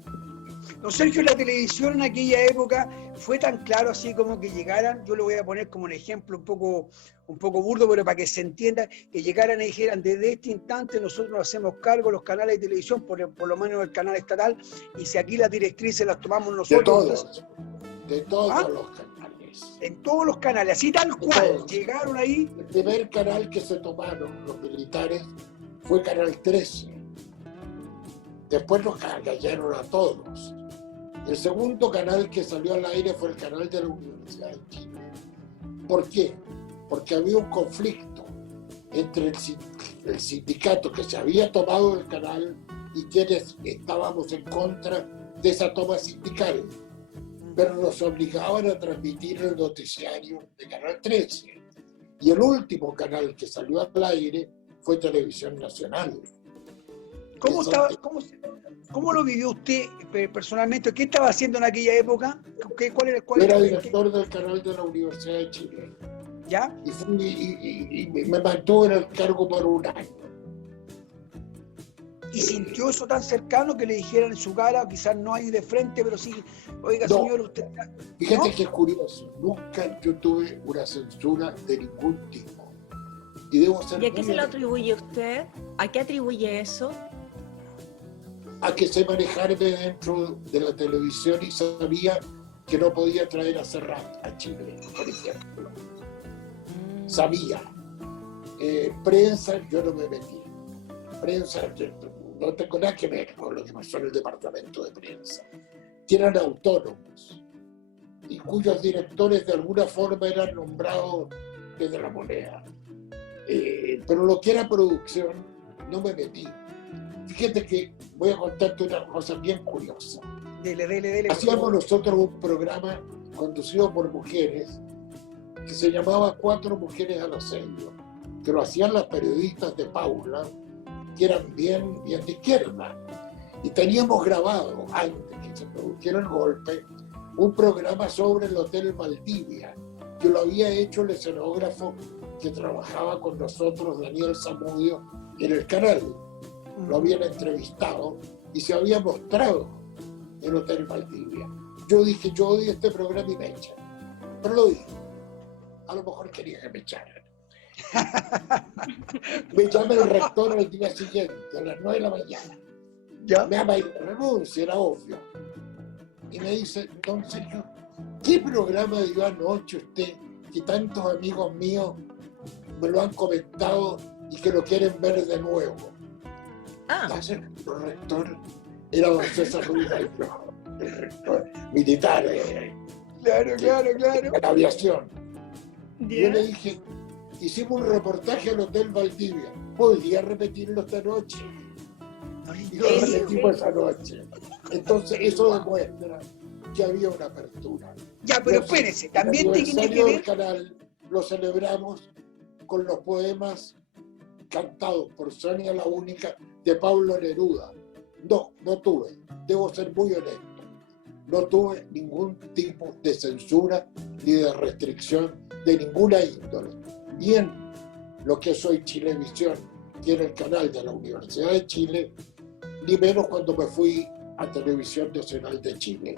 Don Sergio, la televisión en aquella época fue tan claro así como que llegaran, yo lo voy a poner como un ejemplo un poco burdo, pero para que se entienda, que llegaran y dijeran, desde este instante nosotros nos hacemos cargo los canales de televisión, por lo menos el canal estatal, y si aquí las directrices las tomamos nosotros. De todos los canales. En todos los canales, así tal cual, llegaron ahí. El primer canal que se tomaron los militares fue Canal 13. Después nos callaron a todos. El segundo canal que salió al aire fue el canal de la Universidad de Chile. ¿Por qué? porque había un conflicto entre el sindicato que se había tomado el canal y quienes estábamos en contra de esa toma sindical, pero nos obligaban a transmitir el noticiario de Canal 13. Y el último canal que salió al aire fue Televisión Nacional. ¿Cómo lo vivió usted personalmente? ¿Qué estaba haciendo en aquella época? Yo era director del canal de la Universidad de Chile. ¿Ya? Y me mantuve en el cargo por un año. ¿Y sintió eso tan cercano que le dijeran en su cara, o quizás no ahí de frente, pero sí, oiga, no. señor, usted... Fíjate, ¿no? que es curioso, nunca yo tuve una censura de ningún tipo. Y debo ser ¿Y a qué se lo atribuye usted? ¿A qué atribuye eso? A que sé manejarme dentro de la televisión y sabía que no podía traer a Serrat a Chile, por ejemplo. Sabía. Prensa, yo no me metí. Prensa, no tengo nada que ver con lo que pasó en el departamento de prensa, que eran autónomos y cuyos directores de alguna forma eran nombrados desde la moneda. Pero lo que era producción, no me metí. Fíjate que voy a contarte una cosa bien curiosa. Dele. Hacíamos nosotros un programa conducido por mujeres que se llamaba 4 mujeres al asedio, que lo hacían las periodistas de Paula, que eran bien de izquierda. Y teníamos grabado, antes que se produjera el golpe, un programa sobre el Hotel Valdivia, que lo había hecho el escenógrafo que trabajaba con nosotros, Daniel Zamudio, en el canal. Lo habían entrevistado y se había mostrado el Hotel Valdivia. Yo dije, yo odio este programa y me echan. Pero lo dije. A lo mejor quería que me echaran. Me llama el rector al día siguiente, a las 9 de la mañana. ¿Ya? Me llama y renuncia, era obvio. Y me dice, don Sergio, ¿qué programa dio anoche usted que tantos amigos míos me lo han comentado y que lo quieren ver de nuevo? El rector era don César Ruiz Alfaro, el rector militar Claro. de la aviación. Yeah. Yo le dije, hicimos un reportaje al Hotel Valdivia, ¿podría repetirlo esta noche? Y lo repetimos esa noche. Entonces eso demuestra que había una apertura. Ya, pero espérese, también tiene que aniversario ver... del canal lo celebramos con los poemas cantados por Sonia la Única de Pablo Neruda. No tuve, debo ser muy honesto, no tuve ningún tipo de censura ni de restricción de ninguna índole, ni en lo que soy Chilevisión, que era el canal de la Universidad de Chile, ni menos cuando me fui a Televisión Nacional de Chile,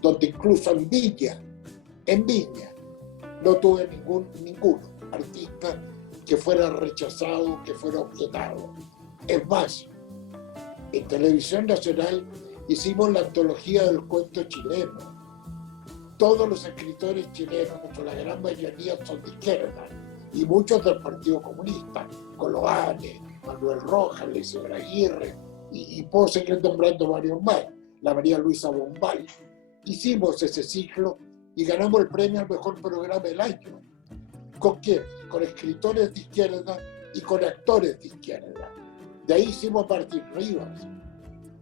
donde incluso en Viña, no tuve ninguno artista que fuera rechazado, que fuera objetado. Es más, en Televisión Nacional hicimos la antología del cuento chileno. Todos los escritores chilenos, la gran mayoría son de izquierda, y muchos del Partido Comunista, Coloane, Manuel Rojas, Leceo Aguirre, y puedo seguir nombrando varios más, la María Luisa Bombal. Hicimos ese ciclo y ganamos el premio al mejor programa del año. ¿Con quién? Con escritores de izquierda y con actores de izquierda. De ahí hicimos Martín Rivas.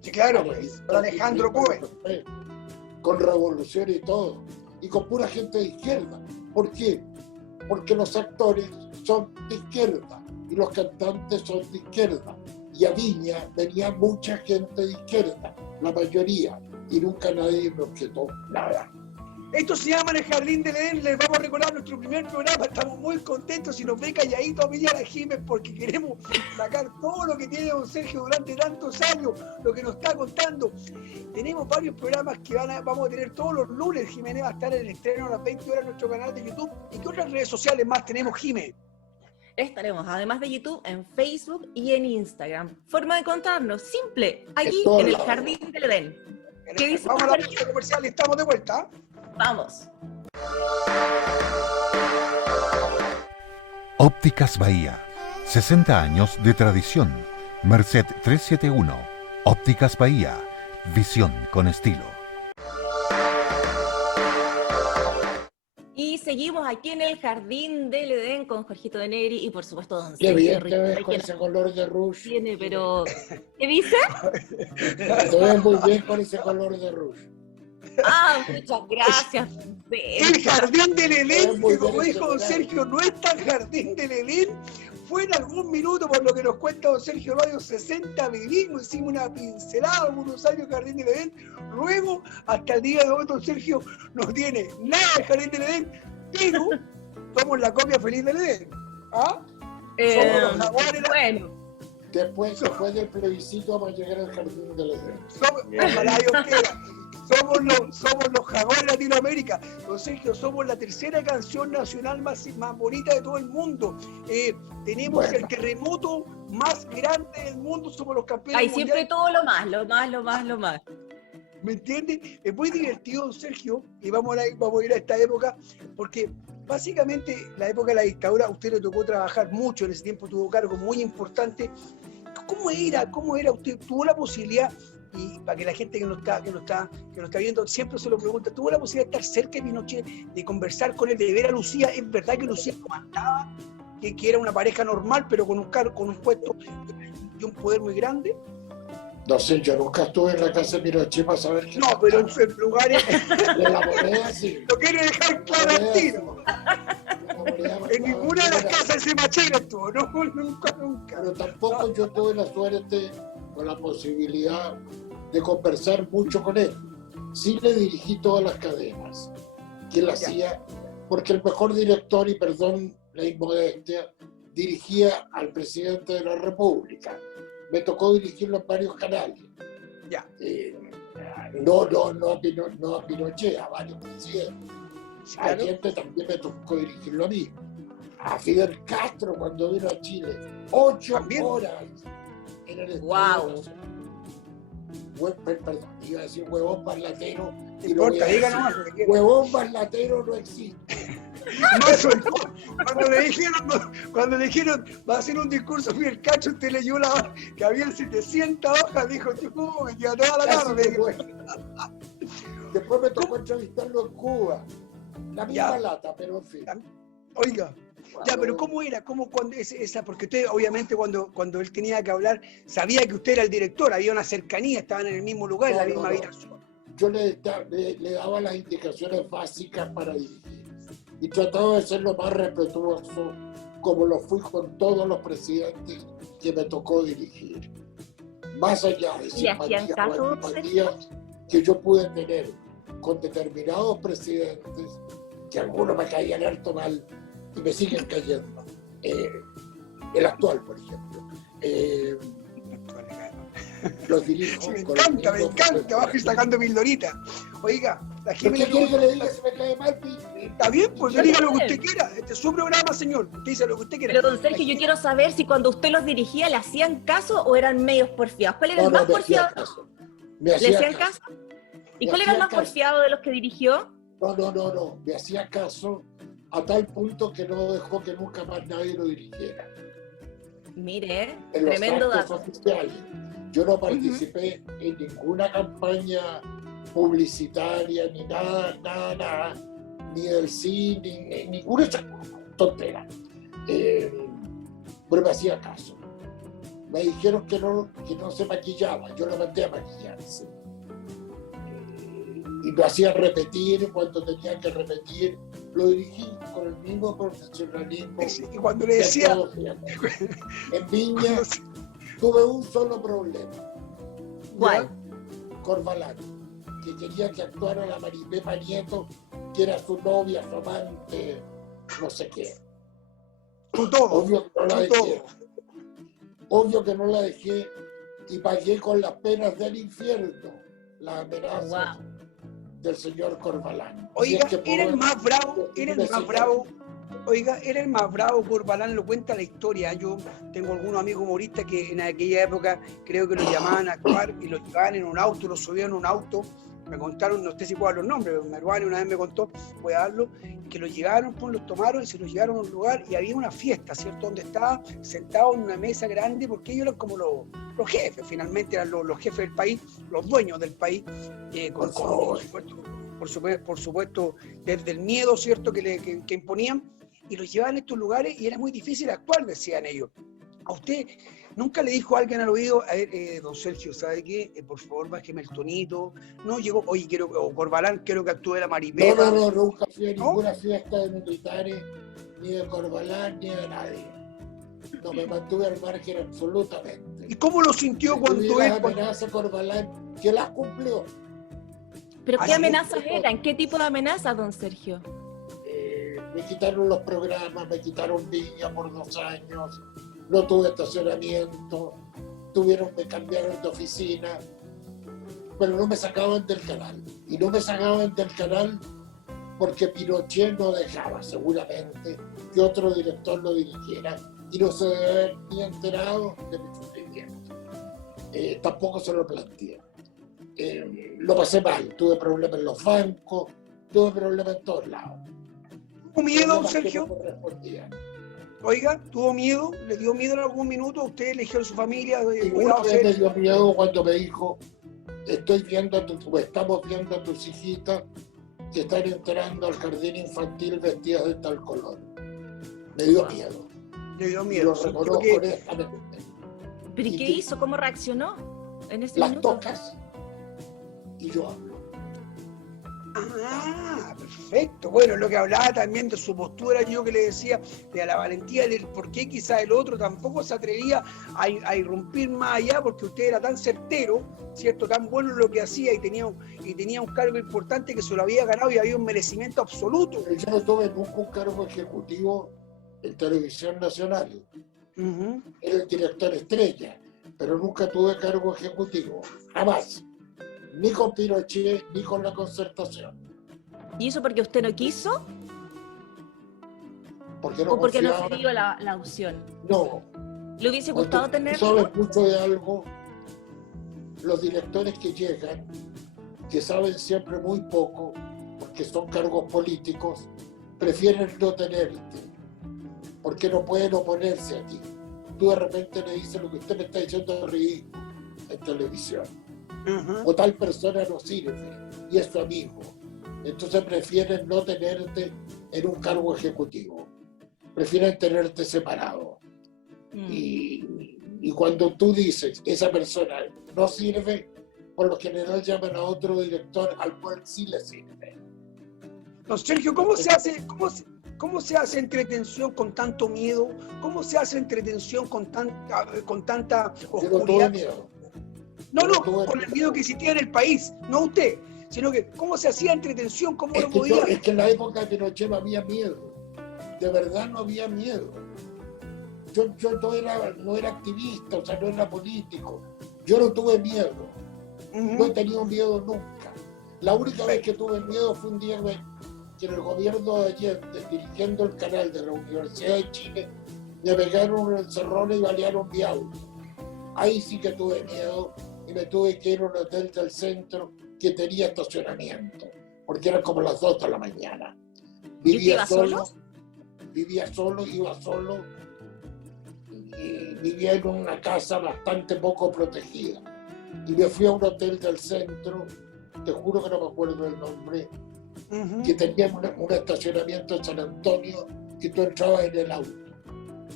Sí, claro, pues, con Alejandro Cohen. Con Revolución y todo. Y con pura gente de izquierda. ¿Por qué? Porque los actores son de izquierda y los cantantes son de izquierda. Y a Viña venía mucha gente de izquierda, la mayoría, y nunca nadie me objetó nada. Esto se llama El Jardín del Edén. Les vamos a recordar nuestro primer programa. Estamos muy contentos. Si nos ve calladito a mí y a la Jiménez, porque queremos sacar todo lo que tiene don Sergio durante tantos años, lo que nos está contando. Tenemos varios programas que vamos a tener todos los lunes. Jiménez va a estar en el estreno a las 20 horas en nuestro canal de YouTube. ¿Y qué otras redes sociales más tenemos, Jiménez? Estaremos, además de YouTube, en Facebook y en Instagram. Forma de encontrarnos, simple, allí En en el lados. Jardín del Edén. ¿Qué dice Vamos a la Sergio? pausa comercial y estamos de vuelta. Vamos. Ópticas Bahía. 60 años de tradición. Merced 371. Ópticas Bahía. Visión con estilo. Y seguimos aquí en el Jardín del Edén con Jorgito de Negri y por supuesto Don Qué Sergio bien te Rivera, ves con quien ese color de rouge. tiene, pero... ¿Qué dice? Te ves muy bien con ese color de rouge. Ah, muchas gracias. El Jardín del Edén, Muy que como bien dijo don exagerado. Sergio, no es tan Jardín del Edén, fue en algún minuto, por lo que nos cuenta don Sergio Radio 60, vivimos, hicimos una pincelada algunos años Jardín del Edén, luego, hasta el día de hoy, don Sergio no tiene nada de Jardín del Edén, pero somos la copia feliz del Edén. ¿Ah? Somos los jaguares, Bueno, Después del plebiscito vamos a llegar al Jardín del Edén. ojalá Dios quiera. Somos los jaguares de Latinoamérica. Don Sergio, somos la tercera canción nacional más bonita de todo el mundo. Tenemos el terremoto más grande del mundo, somos los campeones hay mundiales. siempre todo lo más. ¿Me entiendes? Es muy divertido, don Sergio, y vamos a ir a esta época, porque básicamente la época de la dictadura, a usted le tocó trabajar mucho, en ese tiempo tuvo cargos muy importantes. ¿Cómo era usted? ¿Tuvo la posibilidad, y para que la gente que nos está viendo siempre se lo pregunta, ¿tuvo la posibilidad de estar cerca de Pinochet, de conversar con él, de ver a Lucía? ¿Es verdad que Lucía comandaba, que era una pareja normal, pero con un puesto y un poder muy grande? No sé, yo nunca estuve en la casa de Pinochet para saber qué. No, pero en lugares... De la moneda sí. Lo quiere dejar claro al tiro. En ninguna de las casas ese machero estuvo, no, nunca. Pero tampoco yo tuve la suerte o la posibilidad de conversar mucho con él. Sí le dirigí todas las cadenas que él hacía, porque el mejor director, y perdón la inmodestia, dirigía al presidente de la República. Me tocó dirigirlo en varios canales. Ya. No a Pinochet, a varios presidentes. Claro. A gente también me tocó dirigirlo a mí. A Fidel Castro cuando vino a Chile. 8 ¿También? horas en el Wow. Perdón, iba a decir huevón parlatero. No importa, diga nomás lo que quiera. Huevón parlatero no existe. No, eso no. Cuando le dijeron, va a hacer un discurso Fidel Castro, usted leyó que había 700 hojas, dijo, ¿cómo me queda toda la Casi tarde? me muero. Después me tocó entrevistarlo en Cuba. La misma lata, pero en fin. Oiga, ya, pero ¿cómo era? Porque usted, obviamente, cuando él tenía que hablar, sabía que usted era el director, había una cercanía, estaban en el mismo lugar, en la misma habitación. Yo le daba las indicaciones básicas para dirigir. Y trataba de ser lo más respetuoso, como lo fui con todos los presidentes que me tocó dirigir. Más allá de simpatía o antipatía que yo pude tener con determinados presidentes, que algunos me caían harto mal y me siguen cayendo. El actual, por ejemplo. Los dirijo. Sí, me encanta, bajo y sacando pildoritas. Oiga, la gente... ¿Qué quiere que le diga si me cae mal? Está bien, pues yo diga lo que usted quiera. Este es su programa, señor. Usted dice lo que usted quiera. Pero don Sergio, yo quiero saber si cuando usted los dirigía le hacían caso o eran medios porfiados. ¿Cuál era el más porfiado? ¿Le hacían caso? ¿Y cuál era el más porfiado de los que dirigió? No. Me hacía caso a tal punto que no dejó que nunca más nadie lo dirigiera. Mire, En los tremendo actos dato. oficiales. Yo no participé en ninguna campaña publicitaria, ni nada, ni del cine, ni ninguna tontera. Pero me hacía caso. Me dijeron que no se maquillaba, yo lo mandé a maquillarse. Y lo hacía repetir cuando tenía que repetir. Lo dirigí con el mismo profesionalismo. Y cuando le decía... En Viña tuve un solo problema. ¿Cuál? Corvalán, que quería que actuara la Maripepa Nieto, que era su novia, su amante, no sé qué. Obvio que no la dejé y pagué con las penas del infierno la amenaza del señor Corvalán. Oiga, era el más bravo, Corvalán, lo cuenta la historia. Yo tengo algunos amigos humoristas que en aquella época creo que los llamaban a actuar y los llevaban en un auto, los subían en un auto. Me contaron, no sé si puedo dar los nombres, pero Maruani una vez me contó, voy a darlo, que los llevaron, pues los tomaron y se los llevaron a un lugar y había una fiesta, ¿cierto? Donde estaba sentado en una mesa grande, porque ellos eran como los jefes, finalmente eran los jefes del país, los dueños del país, por por supuesto, desde el miedo, ¿cierto?, que imponían, y los llevaban a estos lugares y era muy difícil actuar, decían ellos. ¿A usted nunca le dijo a alguien al oído, a ver, don Sergio, ¿sabe qué? Por favor, bájeme el tonito. No llegó, oye, o Corbalán, quiero que actúe la Maripeta. No, nunca fui a ninguna fiesta de militares, ni de Corbalán, ni de nadie. No, me mantuve al margen absolutamente. ¿Y cómo lo sintió cuando él... amenazas Corbalán, que las cumplió. ¿Pero qué amenazas eran? ¿Qué tipo de amenazas, don Sergio? Me quitaron los programas, me quitaron Viña por 2 años, no tuve estacionamiento, me cambiaron de oficina, pero no me sacaban del canal. Y no me sacaban del canal porque Pinochet no dejaba, seguramente, que otro director lo dirigiera y no se debe haber ni enterado de mi sufrimiento. Tampoco se lo planteé. Lo pasé mal, tuve problemas en los bancos, tuve problemas en todos lados. ¿Tuvo miedo, Sergio? Oiga, ¿tuvo miedo? ¿Le dio miedo en algún minuto? ¿Usted eligió a su familia? Una vez me dio miedo cuando me dijo, estamos viendo a tus hijitas que están entrando al jardín infantil vestidas de tal color. Me dio miedo. Le dio miedo. Lo reconozco honestamente. ¿Pero y qué hizo? ¿Cómo reaccionó en ese las minuto? Tocas y yo hablo. Ah, perfecto. Bueno, lo que hablaba también de su postura, yo que le decía, de la valentía del por qué quizá el otro tampoco se atrevía a irrumpir más allá, porque usted era tan certero, ¿cierto? Tan bueno en lo que hacía y tenía un cargo importante que se lo había ganado y había un merecimiento absoluto. Pero yo no tuve nunca un cargo ejecutivo en Televisión Nacional. Era el director estrella, pero nunca tuve cargo ejecutivo. Jamás. Ni con Pinochet, ni con la Concertación. ¿Y eso porque usted no quiso? Porque no ¿O porque no confiaba. se dio la opción? No. ¿Le hubiese gustado tenerlo? tenerlo? ¿Sabes mucho de algo? Los directores que llegan, que saben siempre muy poco, porque son cargos políticos, prefieren no tenerte, porque no pueden oponerse a ti. Tú de repente le dices lo que usted me está diciendo es ridículo en televisión. O tal persona no sirve y es tu amigo. Entonces prefieren no tenerte en un cargo ejecutivo. Prefieren tenerte separado. Y cuando tú dices, esa persona no sirve, por lo general llaman a otro director al cual sí le sirve. Don Sergio, ¿cómo se hace entretención con tanto miedo? ¿Cómo se hace entretención con tanta oscuridad? Yo no tuve miedo. No, con el miedo que existía en el país, no usted, sino que cómo se hacía entretención, cómo lo podía... Es que en la época de Pinochet no había miedo, de verdad no había miedo. Yo no era activista, o sea, no era político, yo no tuve miedo, no he tenido miedo nunca. La única vez que tuve miedo fue un día que en el gobierno de Allende, dirigiendo el canal de la Universidad de Chile, me pegaron un encerrón y balearon mi auto. Ahí sí que tuve miedo. Y me tuve que ir a un hotel del centro que tenía estacionamiento, porque eran como las 2 de la mañana. Vivía solo, iba solo, y vivía en una casa bastante poco protegida. Y me fui a un hotel del centro, te juro que no me acuerdo el nombre, que tenía un estacionamiento en San Antonio, que tú entrabas en el auto.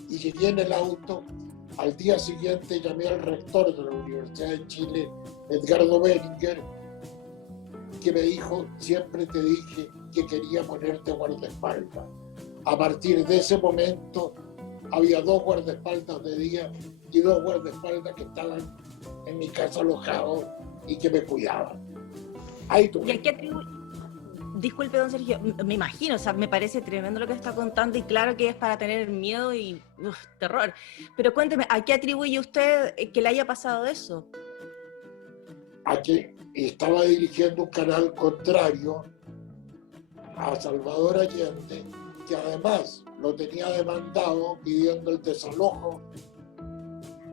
Y llegué en el auto. Al día siguiente llamé al rector de la Universidad de Chile, Edgardo Beringer, que me dijo, siempre te dije que quería ponerte guardaespaldas. A partir de ese momento había 2 guardaespaldas de día y 2 guardaespaldas que estaban en mi casa alojados y que me cuidaban. Ahí tuve. ¿Y a qué Disculpe, don Sergio, me imagino, o sea, me parece tremendo lo que está contando y claro que es para tener miedo y terror. Pero cuénteme, ¿a qué atribuye usted que le haya pasado eso? A que estaba dirigiendo un canal contrario a Salvador Allende, que además lo tenía demandado pidiendo el desalojo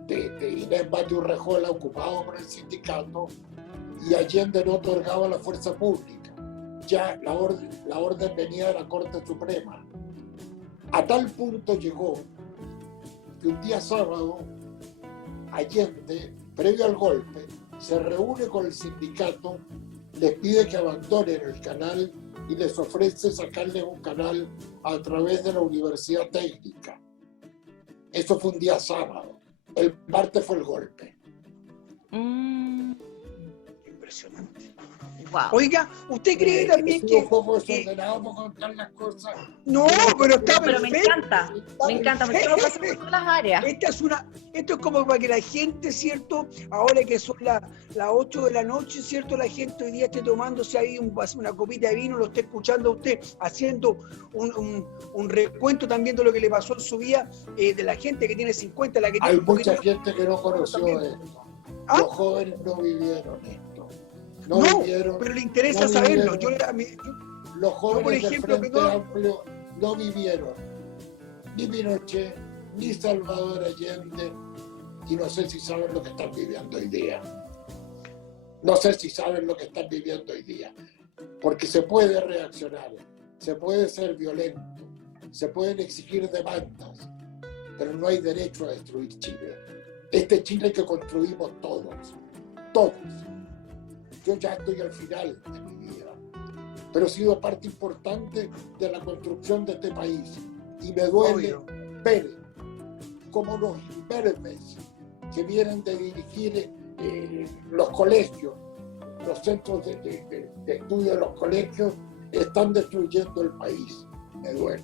de Inés Matthew Rejola, ocupado por el sindicato, y Allende no otorgaba la fuerza pública. Ya la orden venía de la Corte Suprema. A tal punto llegó que un día sábado, Allende, previo al golpe, se reúne con el sindicato les pide que abandonen el canal y les ofrece sacarles un canal a través de la Universidad Técnica. Eso fue un día sábado. El martes fue el golpe. Impresionante. Wow. Oiga, ¿usted cree también que... un poco desordenado para contar las cosas? No, pero está Pero me perfecto. encanta, porque lo pasa por todas las áreas. Esto es como para que la gente, ¿cierto? Ahora que son las 8 de la noche, ¿cierto? La gente hoy día esté tomándose ahí una copita de vino, lo esté escuchando a usted, haciendo un recuento también de lo que le pasó en su vida, de la gente que tiene 50, la que tiene... Hay mucha gente que no conoció esto. ¿Ah? Los jóvenes no vivieron esto. No, vivieron, pero le interesa no saberlo. Los jóvenes por ejemplo, del Frente Amplio no vivieron ni Pinochet, ni Salvador Allende, y no sé si saben lo que están viviendo hoy día. No sé si saben lo que están viviendo hoy día. Porque se puede reaccionar, se puede ser violento, se pueden exigir demandas, pero no hay derecho a destruir Chile. Este Chile que construimos todos. Yo ya estoy al final de mi vida, pero he sido parte importante de la construcción de este país. Y me duele ver cómo los imberbes que vienen de dirigir los colegios, los centros de estudio de los colegios, están destruyendo el país. Me duele.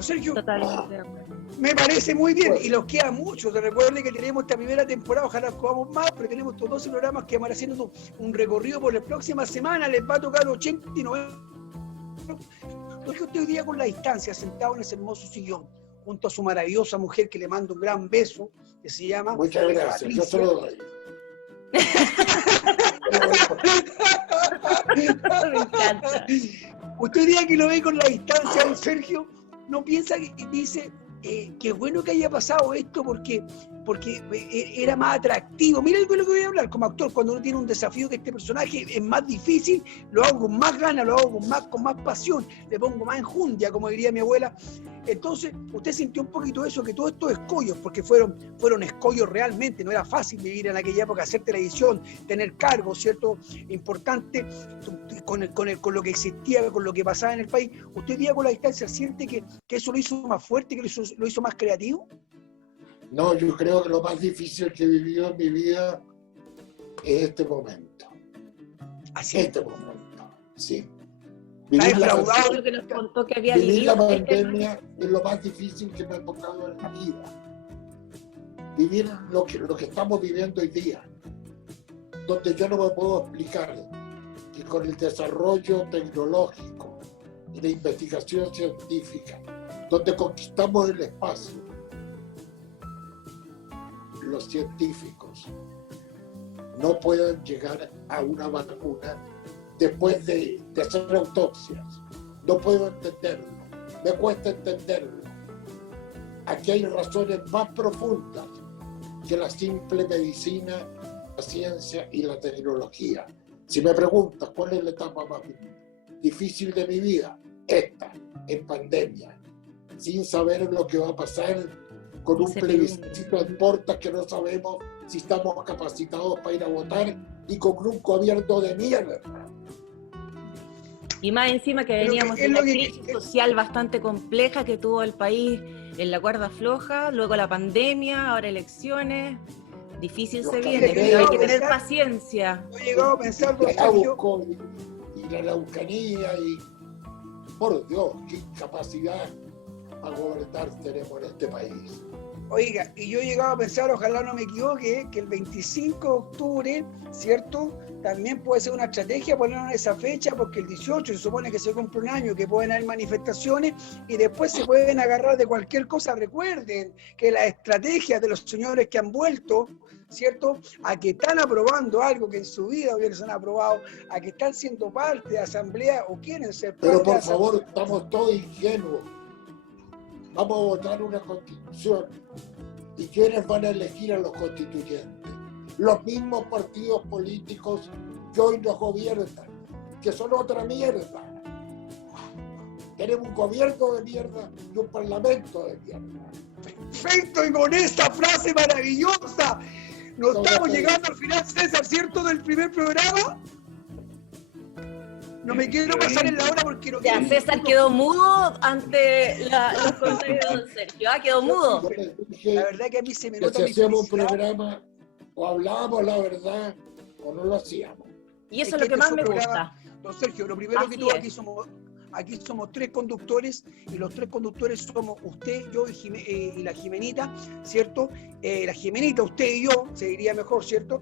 Sergio, Totalmente. me parece muy bien, Bueno. y nos queda mucho. Te recuerden que tenemos esta primera temporada, ojalá jugamos más, pero tenemos estos 12 programas que van haciendo un recorrido por la próxima semana. Les va a tocar 80 y 90. Porque usted hoy día con la distancia, sentado en ese hermoso sillón, junto a su maravillosa mujer, que le mando un gran beso, que se llama... Muchas gracias, Patricia. yo se lo doy. Me encanta. Usted hoy día que lo ve con la distancia, don Sergio, no piensa que dice que bueno que haya pasado esto porque era más atractivo. Mira lo que voy a hablar como actor, cuando uno tiene un desafío que este personaje es más difícil, lo hago con más ganas, lo hago con más pasión, le pongo más enjundia, como diría mi abuela. Entonces, usted sintió un poquito eso, que todos estos escollos, porque fueron escollos realmente, no era fácil vivir en aquella época, hacer televisión, tener cargos, ¿cierto? Importante, con lo que existía, con lo que pasaba en el país. ¿Usted día con la distancia siente que eso lo hizo más fuerte, que lo hizo más creativo? No, yo creo que lo más difícil que he vivido en mi vida es este momento. Así. Este momento, sí. Está Vivir la defraudado. Lo que nos contó que había Vivir la vivido. pandemia es lo más difícil que me ha tocado en la vida. Vivir lo que estamos viviendo hoy día, donde yo no me puedo explicar que con el desarrollo tecnológico y la investigación científica, donde conquistamos el espacio, los científicos no puedan llegar a una vacuna después de hacer autopsias. No puedo entenderlo, me cuesta entenderlo. Aquí hay razones más profundas que la simple medicina, la ciencia y la tecnología. Si me preguntas cuál es la etapa más difícil de mi vida, esta, en pandemia, sin saber lo que va a pasar, con un plebiscito en puertas que no sabemos si estamos capacitados para ir a votar, y con un gobierno de mierda. Y más encima que veníamos de una crisis social bastante compleja que tuvo el país en la cuerda floja, luego la pandemia, ahora elecciones. Difícil se viene, pero hay que tener paciencia. No he llegado a pensar, don La Sergio. y la Araucanía, y por Dios, qué incapacidad a gobernar tenemos en este país. Oiga, y yo he llegado a pensar, ojalá no me equivoque, que el 25 de octubre, ¿cierto? También puede ser una estrategia ponernos en esa fecha, porque el 18 se supone que se cumple un año, que pueden haber manifestaciones y después se pueden agarrar de cualquier cosa. Recuerden que las estrategias de los señores que han vuelto, ¿cierto?, a que están aprobando algo que en su vida hubiesen aprobado, a que están siendo parte de asamblea o quieren ser parte Pero de por asamblea. favor, estamos todos ingenuos. Vamos a votar una constitución. ¿Y quiénes van a elegir a los constituyentes? Los mismos partidos políticos que hoy nos gobiernan, que son otra mierda. Tenemos un gobierno de mierda y un parlamento de mierda. Perfecto, y con esta frase maravillosa Nos estamos llegando al final, César, ¿cierto? Del primer programa. No me quiero pasar en la hora porque no Ya, quiero... César quedó mudo ante los comentarios de don Sergio. Quedó mudo. Yo les dije La verdad que a mí se me que nota si mi hacíamos un felicidad. programa, o hablábamos la verdad, o no lo hacíamos. Y eso es Es lo que que más este me programa- gusta. Don Sergio, lo primero que Así todo, es. aquí somos 3 conductores y los 3 conductores somos usted, yo y la Jimenita, ¿cierto? La Jimenita, usted y yo, se diría mejor, ¿cierto?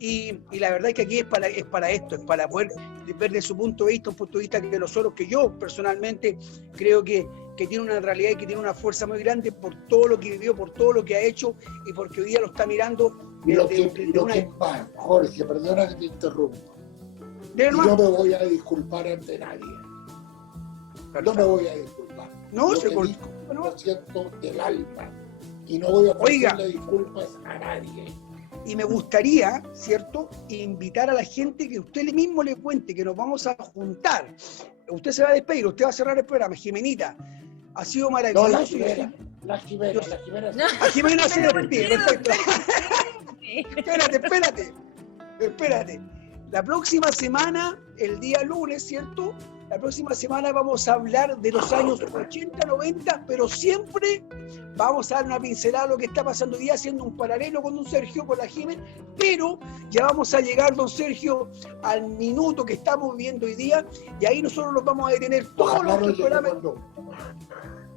Y la verdad es que aquí es para esto, es para poder ver de su punto de vista, un punto de vista que nosotros, que yo personalmente creo que tiene una realidad y que tiene una fuerza muy grande por todo lo que vivió, por todo lo que ha hecho y porque hoy día lo está mirando. Y lo que más, Jorge, perdona que te interrumpa. De Y yo me voy a disculpar ante nadie. No me voy a disculpar. No, Lo se que col- digo, no. lo siento del alma. Y no voy a Oiga. ofrecerle disculpas a nadie. Y me gustaría, ¿cierto?, invitar a la gente que usted mismo le cuente que nos vamos a juntar. Usted se va a despedir, usted va a cerrar el programa. Jimenita, ha sido No, maravilloso. la Jimena. La Jimena. No. A Jimena se Pero despide, ¿por qué, perfecto. don Espérate. La próxima semana, el día lunes, ¿cierto? La próxima semana vamos a hablar de los años 80, 90, pero siempre vamos a dar una pincelada a lo que está pasando hoy día, haciendo un paralelo con don Sergio, con la Jiménez, pero ya vamos a llegar, don Sergio, al minuto que estamos viviendo hoy día, y ahí nosotros nos vamos a detener todos Ojalá no los programas. lleguemos nunca.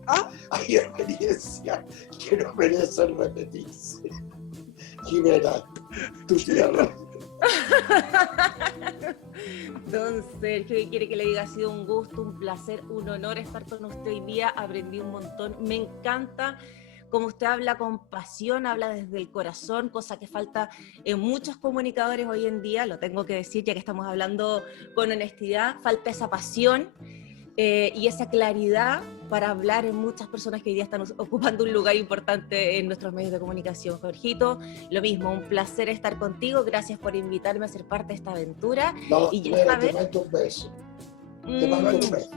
¿Ah? Hay experiencias que no merecen repetirse. Jimena, tu tierra. Don Sergio, ¿qué quiere que le diga? Ha sido un gusto, un placer, un honor estar con usted hoy día. Aprendí un montón. Me encanta cómo usted habla con pasión, habla desde el corazón, cosa que falta en muchos comunicadores hoy en día. Lo tengo que decir, ya que estamos hablando con honestidad. Falta esa pasión y esa claridad para hablar en muchas personas que hoy día están ocupando un lugar importante en nuestros medios de comunicación. Jorgito, lo mismo, un placer estar contigo. Gracias por invitarme a ser parte de esta aventura. No, Y ya Jimena, sabes- te mando un beso. Te mando un beso.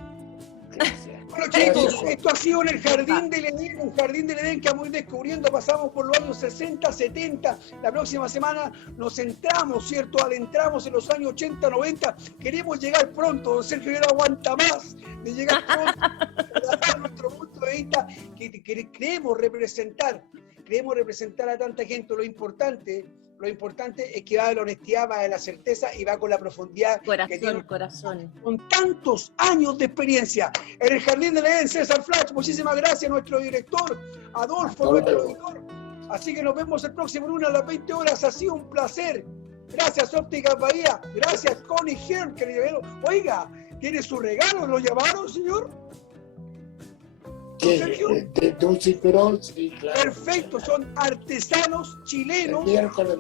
Gracias. Bueno, chicos, Gracias. esto ha sido en el Jardín del Edén, un Jardín del Edén que vamos a ir descubriendo, pasamos por los años 60, 70, la próxima semana nos centramos, ¿cierto? Adentramos en los años 80, 90, queremos llegar pronto, don Sergio ya no aguanta más de llegar pronto, a dar nuestro punto de vista, que queremos representar a tanta gente. Lo importante es que va de la honestidad, va de la certeza y va con la profundidad que tiene Corazón. con tantos años de experiencia. En el Jardín del Edén, César Flash, muchísimas gracias a nuestro director, Adolfo, nuestro editor. Así que nos vemos el próximo lunes a las 20 horas. Ha sido un placer. Gracias, Ópticas Bahía. Gracias, Connie Hearn, que le llevaron. Oiga, ¿tiene su regalo? ¿Lo llamaron, señor? Sergio. De un cinturón, sí, claro. Perfecto, son artesanos chilenos. El miércoles.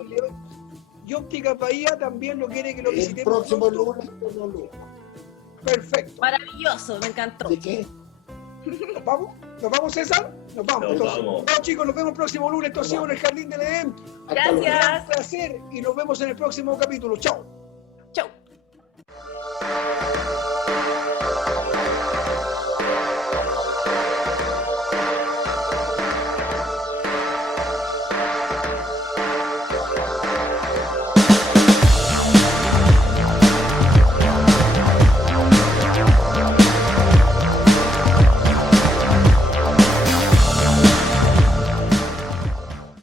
Y Ópticas Bahía también lo quiere que lo El visitemos próximo pronto. lunes te lo lunes. Perfecto. Maravilloso, me encantó. ¿De qué? ¿Nos vamos? ¿Nos vamos, César? Nos vamos. Nos Entonces, vamos. chao, chicos, nos vemos el próximo lunes. Esto ha sido en el Jardín del Edén. Hasta luego. Gracias. Un placer y nos vemos en el próximo capítulo. Chao.